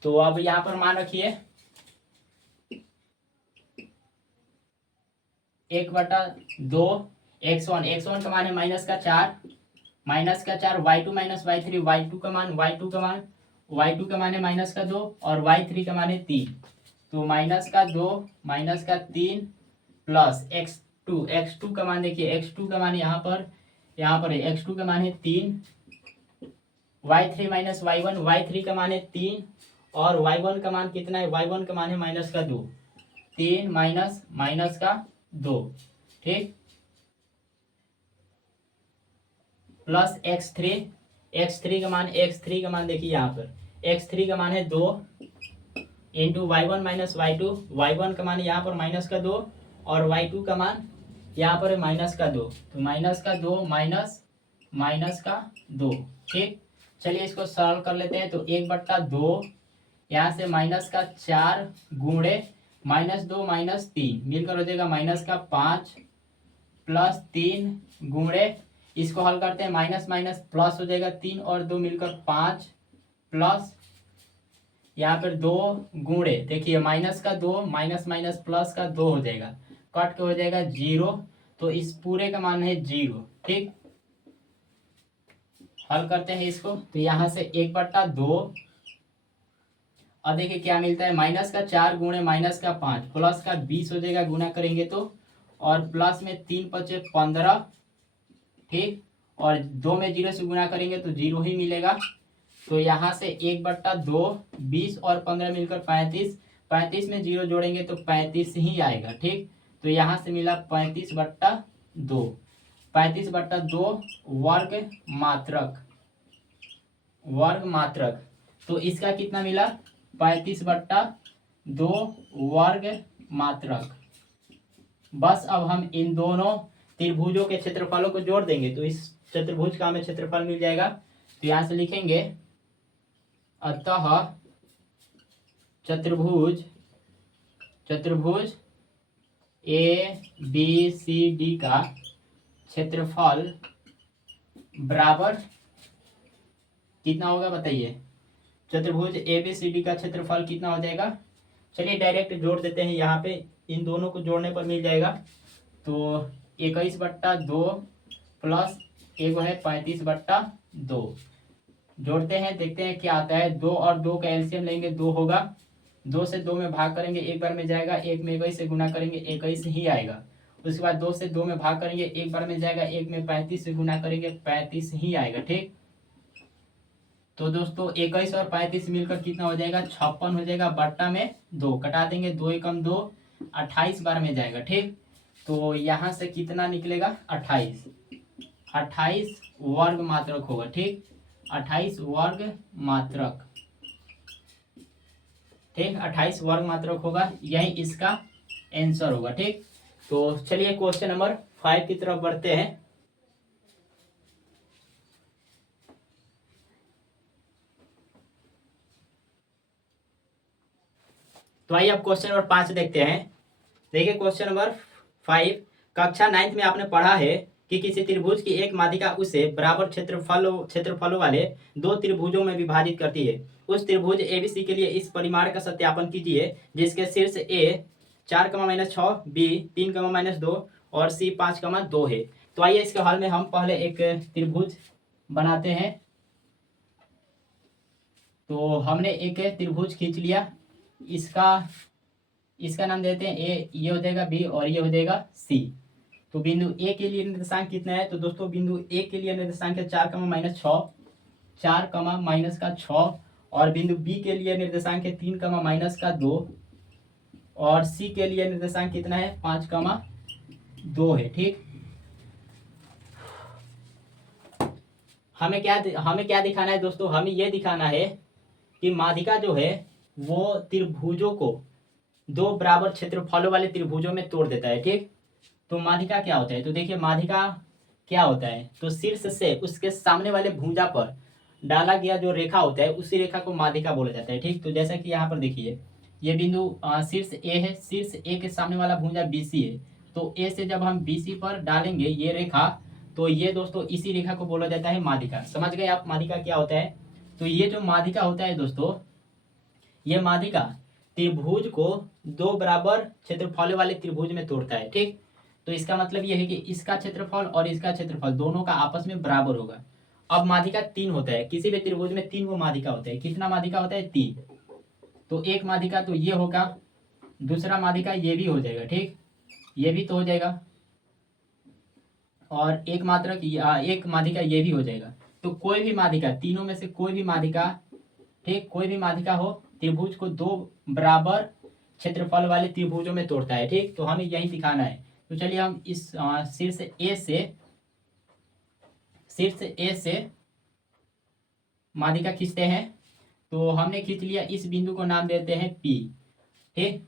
तो अब यहाँ पर मान रखिए 1/2 x1 का मान है -4 y2 माइनस y3, y2 का मान है -2 और y3 का मान है 3, तो -2 प्लस x2 का मान देखिए, x2 का मान यहाँ पर है, x2 का मान है 3, y3 माइनस y3 का मान है 3 और y1 का मान कितना है, y1 का मान है -2, 3 -2। ठीक, प्लस x3 का मान देखिए यहाँ पर, x3 का मान है 2 into y1 minus y2, y1 का मान यहाँ पर -2 और y2 का मान यहाँ पर है -2, तो -2। ठीक, चलिए इसको सरल कर लेते हैं। तो 1/2 यहाँ से -4 गुणे -2 -3 मिलकर हो जाएगा -5 प्लस 3 गुणे, इसको हल करते हैं, माइनस माइनस प्लस हो जाएगा, 3 और 2 मिलकर 5 प्लस यहाँ पर 2 गुणे, देखिए -2 माइनस माइनस प्लस का 2 हो जाएगा, कट के हो जाएगा 0, तो इस पूरे का मान है 0। ठीक, हल करते हैं इसको, तो यहाँ से 1/2 और देखिए क्या मिलता है, -4 गुणे -5 प्लस का 20 हो जाएगा, गुना करेंगे तो, और प्लस में 3 × 5 = 15। ठीक, और 2 में 0 से गुना करेंगे तो 0 ही मिलेगा, तो यहाँ से 1/2 20 और 15 मिलकर 35, 35 में 0 जोड़ेंगे तो 35 ही आएगा। ठीक, तो यहाँ से मिला 35/2, 35/2 वर्ग मात्रक, तो इसका कितना मिला, 35/2 वर्ग मात्रक। बस अब हम इन दोनों त्रिभुजों के क्षेत्रफलों को जोड़ देंगे तो इस चतुर्भुज का हमें क्षेत्रफल मिल जाएगा। तो यहाँ से लिखेंगे, अतः चतुर्भुज ए बी सी डी का क्षेत्रफल बराबर कितना होगा बताइए, चतुर्भुज ए बी सी डी का क्षेत्रफल कितना हो जाएगा। चलिए डायरेक्ट जोड़ देते हैं, यहाँ पे इन दोनों को जोड़ने पर मिल जाएगा। तो 21/2 प्लस एक है 35/2, जोड़ते हैं, देखते हैं क्या आता है। 2 और 2 का एलसीएम लेंगे, 2 होगा, 2 से 2 में भाग करेंगे, एक बार में जाएगा, एक में 21 से गुना करेंगे, 21 ही आएगा, उसके बाद 2 से 2 में भाग करेंगे, एक बार में जाएगा, एक में 35 से गुना करेंगे, 35 ही आएगा। ठीक, तो दोस्तों 21 और 35 मिलकर कितना हो जाएगा, 56 हो जाएगा, बट्टा में 2 कटा देंगे, 2 एकम 2, 28 बार में जाएगा। ठीक, तो यहाँ से कितना निकलेगा, 28, 28 वर्ग मात्रक होगा। ठीक, 28 वर्ग मात्रक, ठीक, 28 वर्ग मात्रक होगा, यही इसका आंसर होगा। ठीक, तो चलिए क्वेश्चन नंबर 5 की तरफ बढ़ते हैं। तो आइए अब क्वेश्चन नंबर 5 देखते हैं। देखिए क्वेश्चन नंबर 5, कक्षा 9 में आपने पढ़ा है कि किसी त्रिभुज की एक माध्यिका उसे बराबर क्षेत्रफलों वाले 2 त्रिभुजों में विभाजित करती है। उस त्रिभुज एबीसी के लिए इस परिमाण का सत्यापन कीजिए जिसके शीर्ष ए 4, बी 3, 2 और सी 5, 2 है। तो आइए इसके हल में हम पहले एक त्रिभुज बनाते हैं। तो हमने एक त्रिभुज खींच लिया, इसका नाम देते हैं ए, ये हो जाएगा बी और ये हो जाएगा सी। तो बिंदु ए के लिए निर्देशांक कितना है, तो दोस्तों बिंदु ए के लिए निर्देशांक है 4, -6 और बिंदु बी के लिए निर्देशांक है 3, -2 और सी के लिए निर्देशांक कितना है, 5, 2 है। ठीक, हमें क्या दिखाना है दोस्तों, हमें यह दिखाना है कि माध्यिका जो है वो त्रिभुजों को 2 बराबर क्षेत्रफलों वाले त्रिभुजों में तोड़ देता है। ठीक, तो माध्यिका क्या होता है, तो देखिए माध्यिका क्या होता है, तो शीर्ष से उसके सामने वाले भुजा पर डाला गया जो रेखा होता है उसी रेखा को माध्यिका बोला जाता है। ठीक, तो जैसा कि यहाँ पर देखिए ये बिंदु शीर्ष ए है, शीर्ष ए के सामने वाला भुजा बीसी है, तो ए से जब हम बीसी पर डालेंगे ये रेखा, तो ये दोस्तों इसी रेखा को बोला जाता है माध्यिका। समझ गए आप माध्यिका क्या होता है। तो ये जो माध्यिका होता है दोस्तों, ये माध्यिका त्रिभुज को 2 बराबर क्षेत्रफल वाले त्रिभुज में तोड़ता है। ठीक, तो इसका मतलब यह है कि इसका क्षेत्रफल और इसका क्षेत्रफल दोनों का आपस में बराबर होगा। अब माध्यिका 3 होता है, किसी भी त्रिभुज में 3 गो माध्यिका होता है। कितना माध्यिका होता है, 3। तो एक माध्यिका तो ये होगा, दूसरा माध्यिका ये भी हो जाएगा। ठीक, ये भी तो हो जाएगा, और एक माध्यिका ये भी हो जाएगा। तो कोई भी माध्यिका, तीनों में से कोई भी माध्यिका, ठीक, कोई भी माध्यिका हो त्रिभुज को 2 बराबर क्षेत्रफल वाले त्रिभुजों में तोड़ता है। ठीक, तो हमें यही दिखाना है। तो चलिए हम इस शीर्ष ए से माध्यिका खींचते हैं। तो हमने खींच लिया, इस बिंदु को नाम देते हैं पी। ठीक,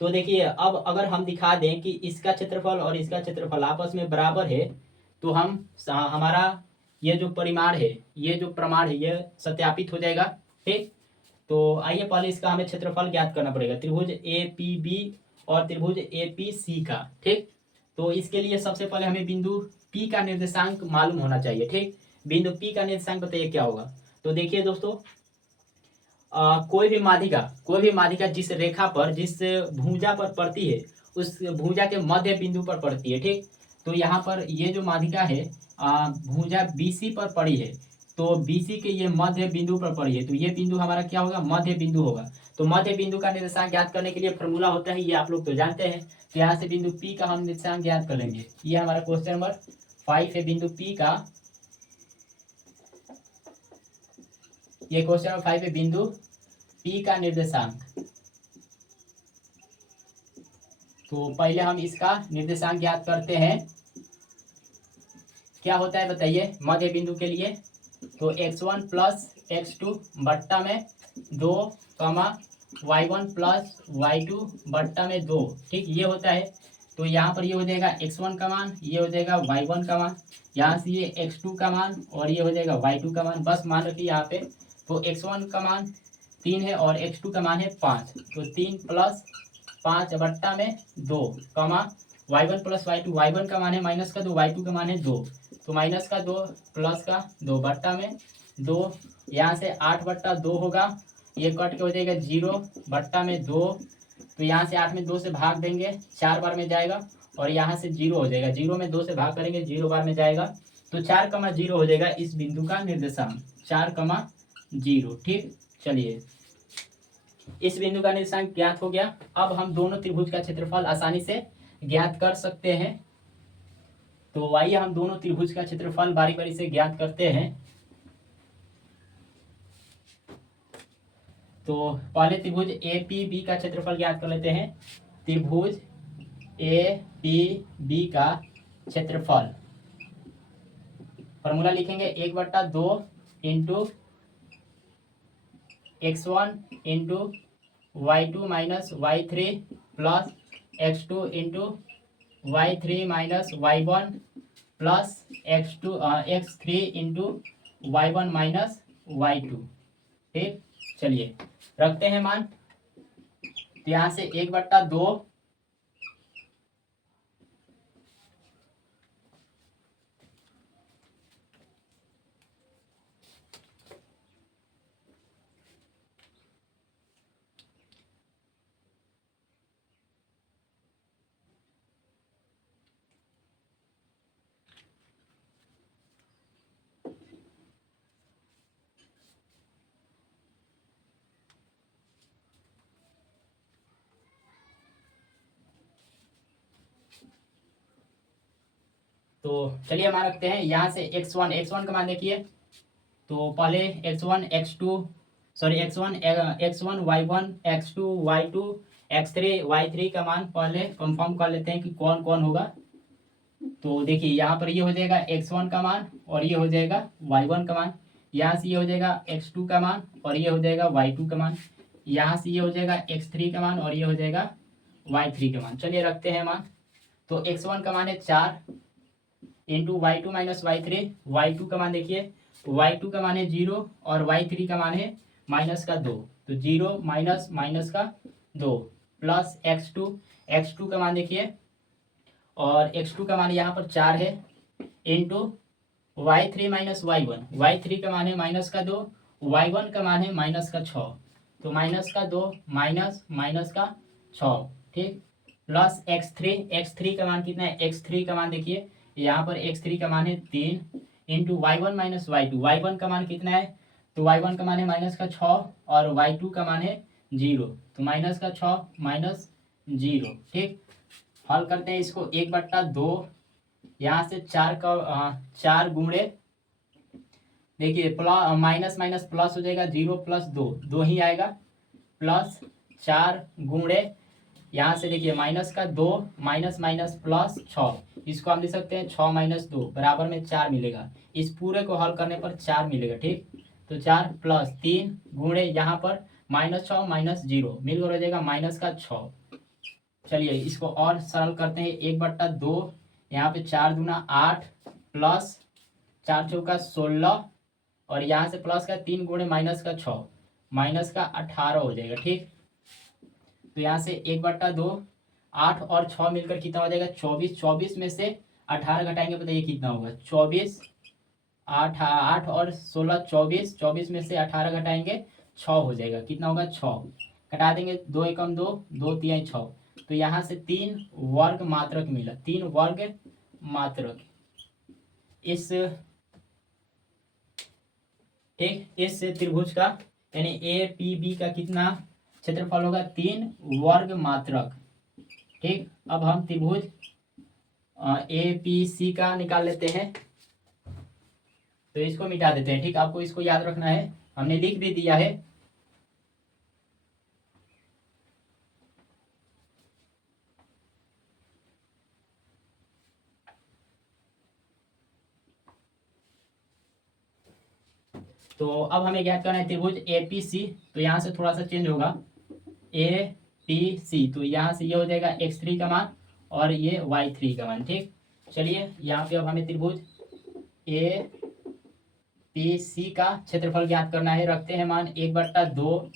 तो देखिए अब अगर हम दिखा दें कि इसका क्षेत्रफल और इसका क्षेत्रफल आपस में बराबर है, तो हमारा ये जो परिमाण है, ये जो प्रमाण है, ये सत्यापित हो जाएगा। ठीक, तो आइए पहले इसका हमें क्षेत्रफल ज्ञात करना पड़ेगा, त्रिभुज ए पी बी और त्रिभुज ए पी सी का। ठीक, तो इसके लिए सबसे पहले हमें बिंदु पी का निर्देशांक मालूम होना चाहिए। ठीक, बिंदु पी का निर्देशांक बताइए क्या होगा। तो देखिए दोस्तों, कोई भी माध्यिका जिस रेखा पर, जिस भुजा पर पड़ती है, उस भुजा के मध्य बिंदु पर पड़ती है। ठीक, तो यहाँ पर ये जो माध्यिका है भुजा बीसी पर पड़ी है, तो बीसी के ये मध्य बिंदु पर पड़ी है, तो ये बिंदु हमारा क्या होगा, मध्य बिंदु होगा। तो मध्य बिंदु का निर्देशांक ज्ञात करने के लिए फॉर्मूला होता है, ये आप लोग तो जानते हैं। तो यहाँ से बिंदु पी का हम निर्देशांक ज्ञात कर लेंगे। ये हमारा क्वेश्चन नंबर 5 है, बिंदु पी का, ये क्वेश्चन नंबर 5 है, बिंदु पी का निर्देशांक। तो पहले हम इसका निर्देशांक ज्ञात करते हैं। क्या होता है बताइए मध्य बिंदु के लिए, तो x1 + x2 बट्टा में 2, y1 + y2 बट्टा में 2। ठीक, ये होता है। तो यहाँ पर ये हो जाएगा x1 का मान, ये हो जाएगा y1 का मान, यहाँ से ये x2 का मान और ये हो जाएगा y2 का मान। बस मान रखिए यहाँ पे। तो x1 का मान 3 है और x2 का मान है 5, तो 3 + 5 बट्टा में 2, y1 + y2, y1 का मान है -2, y2 का मान है 2, तो -2 +2 बट्टा में 2, यहाँ से 8/2 होगा, ये कट के हो जाएगा 0 बट्टा में 2, तो यहाँ से 8 में 2 से भाग देंगे, 4 बार में जाएगा, और यहाँ से 0 हो जाएगा, 0 में 2 से भाग करेंगे, 0 बार में जाएगा, तो 4, 0 हो जाएगा इस बिंदु का निर्देशांक, 4, 0। ठीक, चलिए इस बिंदु का निर्देशांक ज्ञात हो गया। अब हम दोनों त्रिभुज का क्षेत्रफल आसानी से ज्ञात कर सकते हैं। तो आइए हम दोनों त्रिभुज का क्षेत्रफल बारी बारी से ज्ञात करते हैं। तो पहले त्रिभुज ए पी बी का क्षेत्रफल ज्ञात कर लेते हैं। त्रिभुज ए पी बी का क्षेत्रफल फॉर्मूला लिखेंगे 1/2 into x1 into y2 minus y3 plus x2 into y3 minus y1 plus x3 into y1 minus y2। ठीक, चलिए रखते हैं मान। तो यहाँ से 1/2 तो चलिए मान रखते हैं। यहाँ से x1 का मान देखिए। तो पहले x1 x1 y1 x2 y2 x3 y3 का मान पहले कंफर्म कर लेते हैं कि कौन कौन होगा। तो देखिए यहाँ पर ये हो जाएगा x1 का मान और ये हो जाएगा y1 का मान। यहाँ से ये हो जाएगा x2 का मान और ये हो जाएगा y2 का मान। यहाँ से ये हो जाएगा x3 का मान और ये हो जाएगा y3 का मान। चलिए रखते हैं मान। तो x1 का मान है 4 into y2 minus y3। y2 का मान देखिए, y2 का मान है 0 और y3 का मान है माइनस का 2। तो 0 माइनस माइनस का 2 प्लस x2 का मान देखिए, और x2 का मान यहाँ पर 4 है इंटू y3 माइनस y3 का मान है माइनस का 2, y1 का मान है माइनस का 6। तो माइनस का 2 माइनस माइनस का 6। ठीक, प्लस x3 का मान कितना है, x3 का मान देखिए यहाँ पर x3 का मान है 3 इंटू y1 माइनस y1 का मान कितना है, तो y1 का मान है माइनस का 6 और y2 का मान है 0। तो माइनस का 6 माइनस 0। ठीक, हल करते हैं इसको। 1/2 यहाँ से 4 गुणे देखिए प्लस माइनस माइनस प्लस हो जाएगा, 0 प्लस 2 ही आएगा, प्लस 4 गुणे यहाँ से देखिए माइनस का 2 माइनस माइनस प्लस 6। इसको हम लिख सकते हैं 6 माइनस 2 बराबर में 4 मिलेगा। इस पूरे को हल करने पर 4 मिलेगा। ठीक, तो 4 प्लस 3 गुणे यहाँ पर माइनस 6 माइनस 0 मिलकर हो जाएगा माइनस का 6। चलिए इसको और सरल करते हैं। 1/2 यहाँ पे 4 दूना 8 प्लस 4 चौका 16 और यहाँ से प्लस का 3 गुणे माइनस का 6 माइनस का 18 हो जाएगा। ठीक, तो यहाँ से 1/2 8 और 6 मिलकर कितना हो जाएगा 24। 24 में से 18 घटाएंगे, बताइए कितना होगा 24। 8 और 16 24, 24 में से 18 घटाएंगे 6 हो जाएगा। कितना होगा 6, घटा देंगे 2 एकम 2, 2 3 6। तो यहाँ से 3 वर्ग मात्रक मिला, 3 वर्ग मात्रक। इस ठीक, इस त्रिभुज का यानी ए पी बी का कितना क्षेत्रफल होगा, 3 वर्ग मात्रक। ठीक, अब हम त्रिभुज ए पी सी का निकाल लेते हैं। तो इसको मिटा देते हैं। ठीक, आपको इसको याद रखना है, हमने लिख भी दिया है। तो अब हमें ज्ञात करना है त्रिभुज ए पी सी। तो यहाँ से थोड़ा सा चेंज होगा, ए पी सी। तो यहाँ से ये हो जाएगा x3 का मान और ये y3 का मान। ठीक, चलिए यहाँ पे अब हमें त्रिभुज ए पी सी का क्षेत्रफल ज्ञात करना है। रखते हैं मान 1/2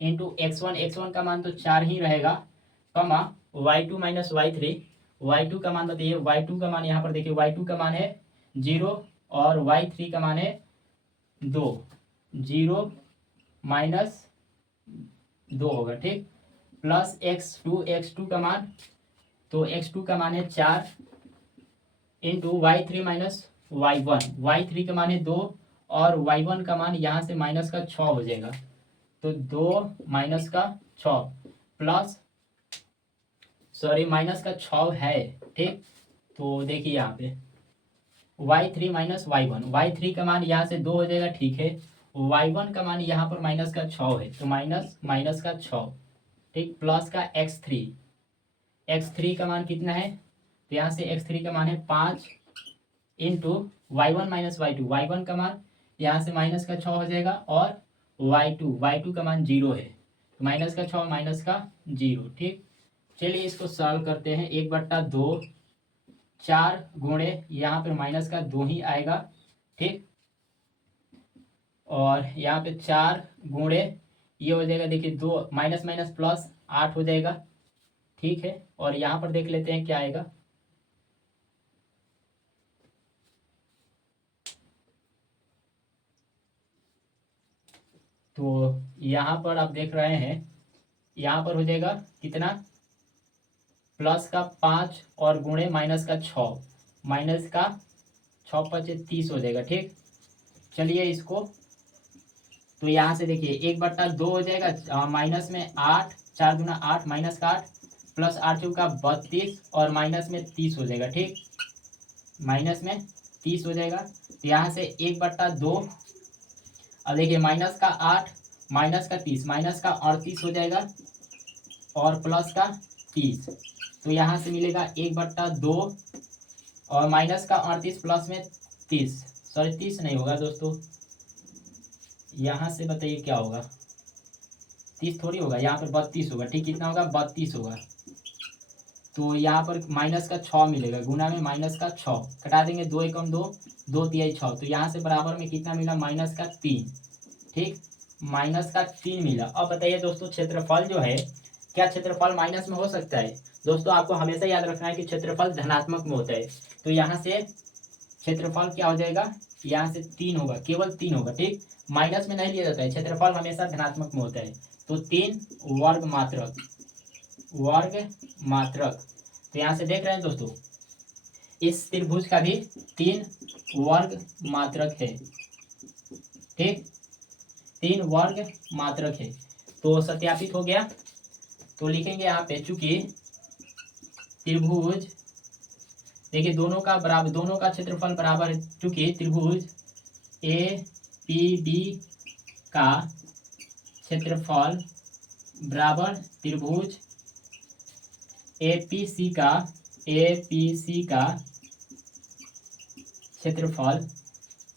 इंटू x1 का मान तो 4 ही रहेगा, कमा y2 माइनस y2 का मान बताइए। y2 का मान यहाँ पर देखिए, y2 का मान है 0 और y3 का मान है 2। 0 माइनस 2 होगा। ठीक, प्लस x2 का मान, तो x2 का मान है 4 इंटू y3 माइनस y3 का मान है 2 और y1 का मान यहाँ से माइनस का 6 हो जाएगा। तो 2 माइनस का 6 प्लस सॉरी माइनस का 6 है। ठीक, तो देखिए यहाँ पे y3 माइनस y1, y3 का मान यहाँ से 2 हो जाएगा। ठीक है, y1 का मान यहाँ पर माइनस का 6 है, तो माइनस माइनस का 6, ठीक, प्लस का x3, x3 का मान कितना है, तो यहाँ से x3 का मान है 5 into y1 minus y2, y1 का मान यहाँ से माइनस का 6 हो जाएगा, और y2 का मान 0 है, तो माइनस का 6 माइनस का 0। ठीक, चलिए इसको सॉल्व करते हैं। 1/2 4 गुणे यहाँ पर माइनस का 2 ही आएगा। ठीक, और यहाँ पे 4 गुणे ये हो जाएगा, देखिए 2 माइनस माइनस प्लस 8 हो जाएगा। ठीक है, और यहाँ पर देख लेते हैं क्या आएगा। तो यहाँ पर आप देख रहे हैं, यहाँ पर हो जाएगा कितना, प्लस का 5 और गुणे माइनस का 6, माइनस का 6 5 30 हो जाएगा। ठीक, चलिए इसको, तो यहाँ से देखिए 1/2 हो जाएगा, माइनस में 8, 4 दूना 8, माइनस का 8 प्लस 8 चौका 32 और माइनस में 30 हो जाएगा। ठीक, माइनस में 30 हो जाएगा, तो यहाँ से 1/2, अब देखिए माइनस का 8 माइनस का 30, माइनस का 38 हो जाएगा, और प्लस का 30, तो यहाँ से मिलेगा 1/2 और माइनस का 38 प्लस में 30, सॉरी 30 नहीं होगा दोस्तों, यहाँ से बताइए क्या होगा, 30 थोड़ी होगा, यहाँ पर 32 होगा। ठीक, कितना होगा, 32 होगा, तो यहाँ पर माइनस का 6 मिलेगा, गुना में माइनस का 6 कटा देंगे, 2 एकम 2, 2 तिहाई 6, तो यहाँ से बराबर में कितना मिला, माइनस का 3। ठीक, माइनस का 3 मिला। अब बताइए दोस्तों, क्षेत्रफल जो है, क्या क्षेत्रफल माइनस में हो सकता है? दोस्तों आपको हमेशा याद रखना है कि क्षेत्रफल धनात्मक में होता है, तो यहाँ से क्षेत्रफल क्या हो जाएगा, यहाँ से 3 होगा, केवल 3 होगा। ठीक, माइनस में नहीं लिया जाता है, क्षेत्रफल हमेशा धनात्मक में होता है, तो 3 वर्ग मात्रक, वर्ग मात्रक, तो यहाँ से देख रहे हैं दोस्तों, इस त्रिभुज का भी 3 वर्ग मात्रक है। ठीक, 3 वर्ग मात्रक है, तो सत्यापित हो गया। तो लिखेंगे यहाँ पे, चूंकि त्रिभुज, देखिए दोनों का बराबर, दोनों का क्षेत्रफल बराबर है, चूंकि त्रिभुज ए पी बी का क्षेत्रफल बराबर त्रिभुज ए पी सी का क्षेत्रफल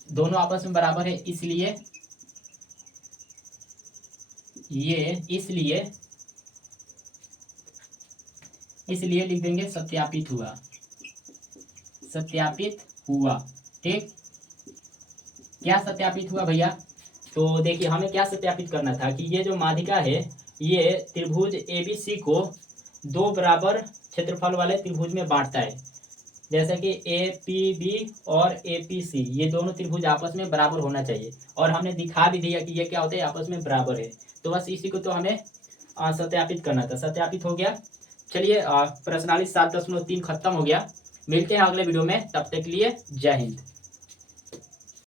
दोनों आपस में बराबर है, इसलिए इसलिए लिख देंगे सत्यापित हुआ, सत्यापित हुआ। ठीक, क्या सत्यापित हुआ भैया? तो देखिए हमें क्या सत्यापित करना था कि ये जो माध्यिका है, ये त्रिभुज एबीसी को 2 बराबर क्षेत्रफल वाले त्रिभुज में बांटता है, जैसे कि ए पी बी और ए पी सी, ये दोनों त्रिभुज आपस में बराबर होना चाहिए, और हमने दिखा भी दिया कि ये क्या होता है, आपस में बराबर है। तो बस इसी को तो हमें सत्यापित करना था, सत्यापित हो गया। चलिए प्रश्नावली 7.3 खत्म हो गया। मिलते हैं अगले वीडियो में, तब तक के लिए जय हिंद।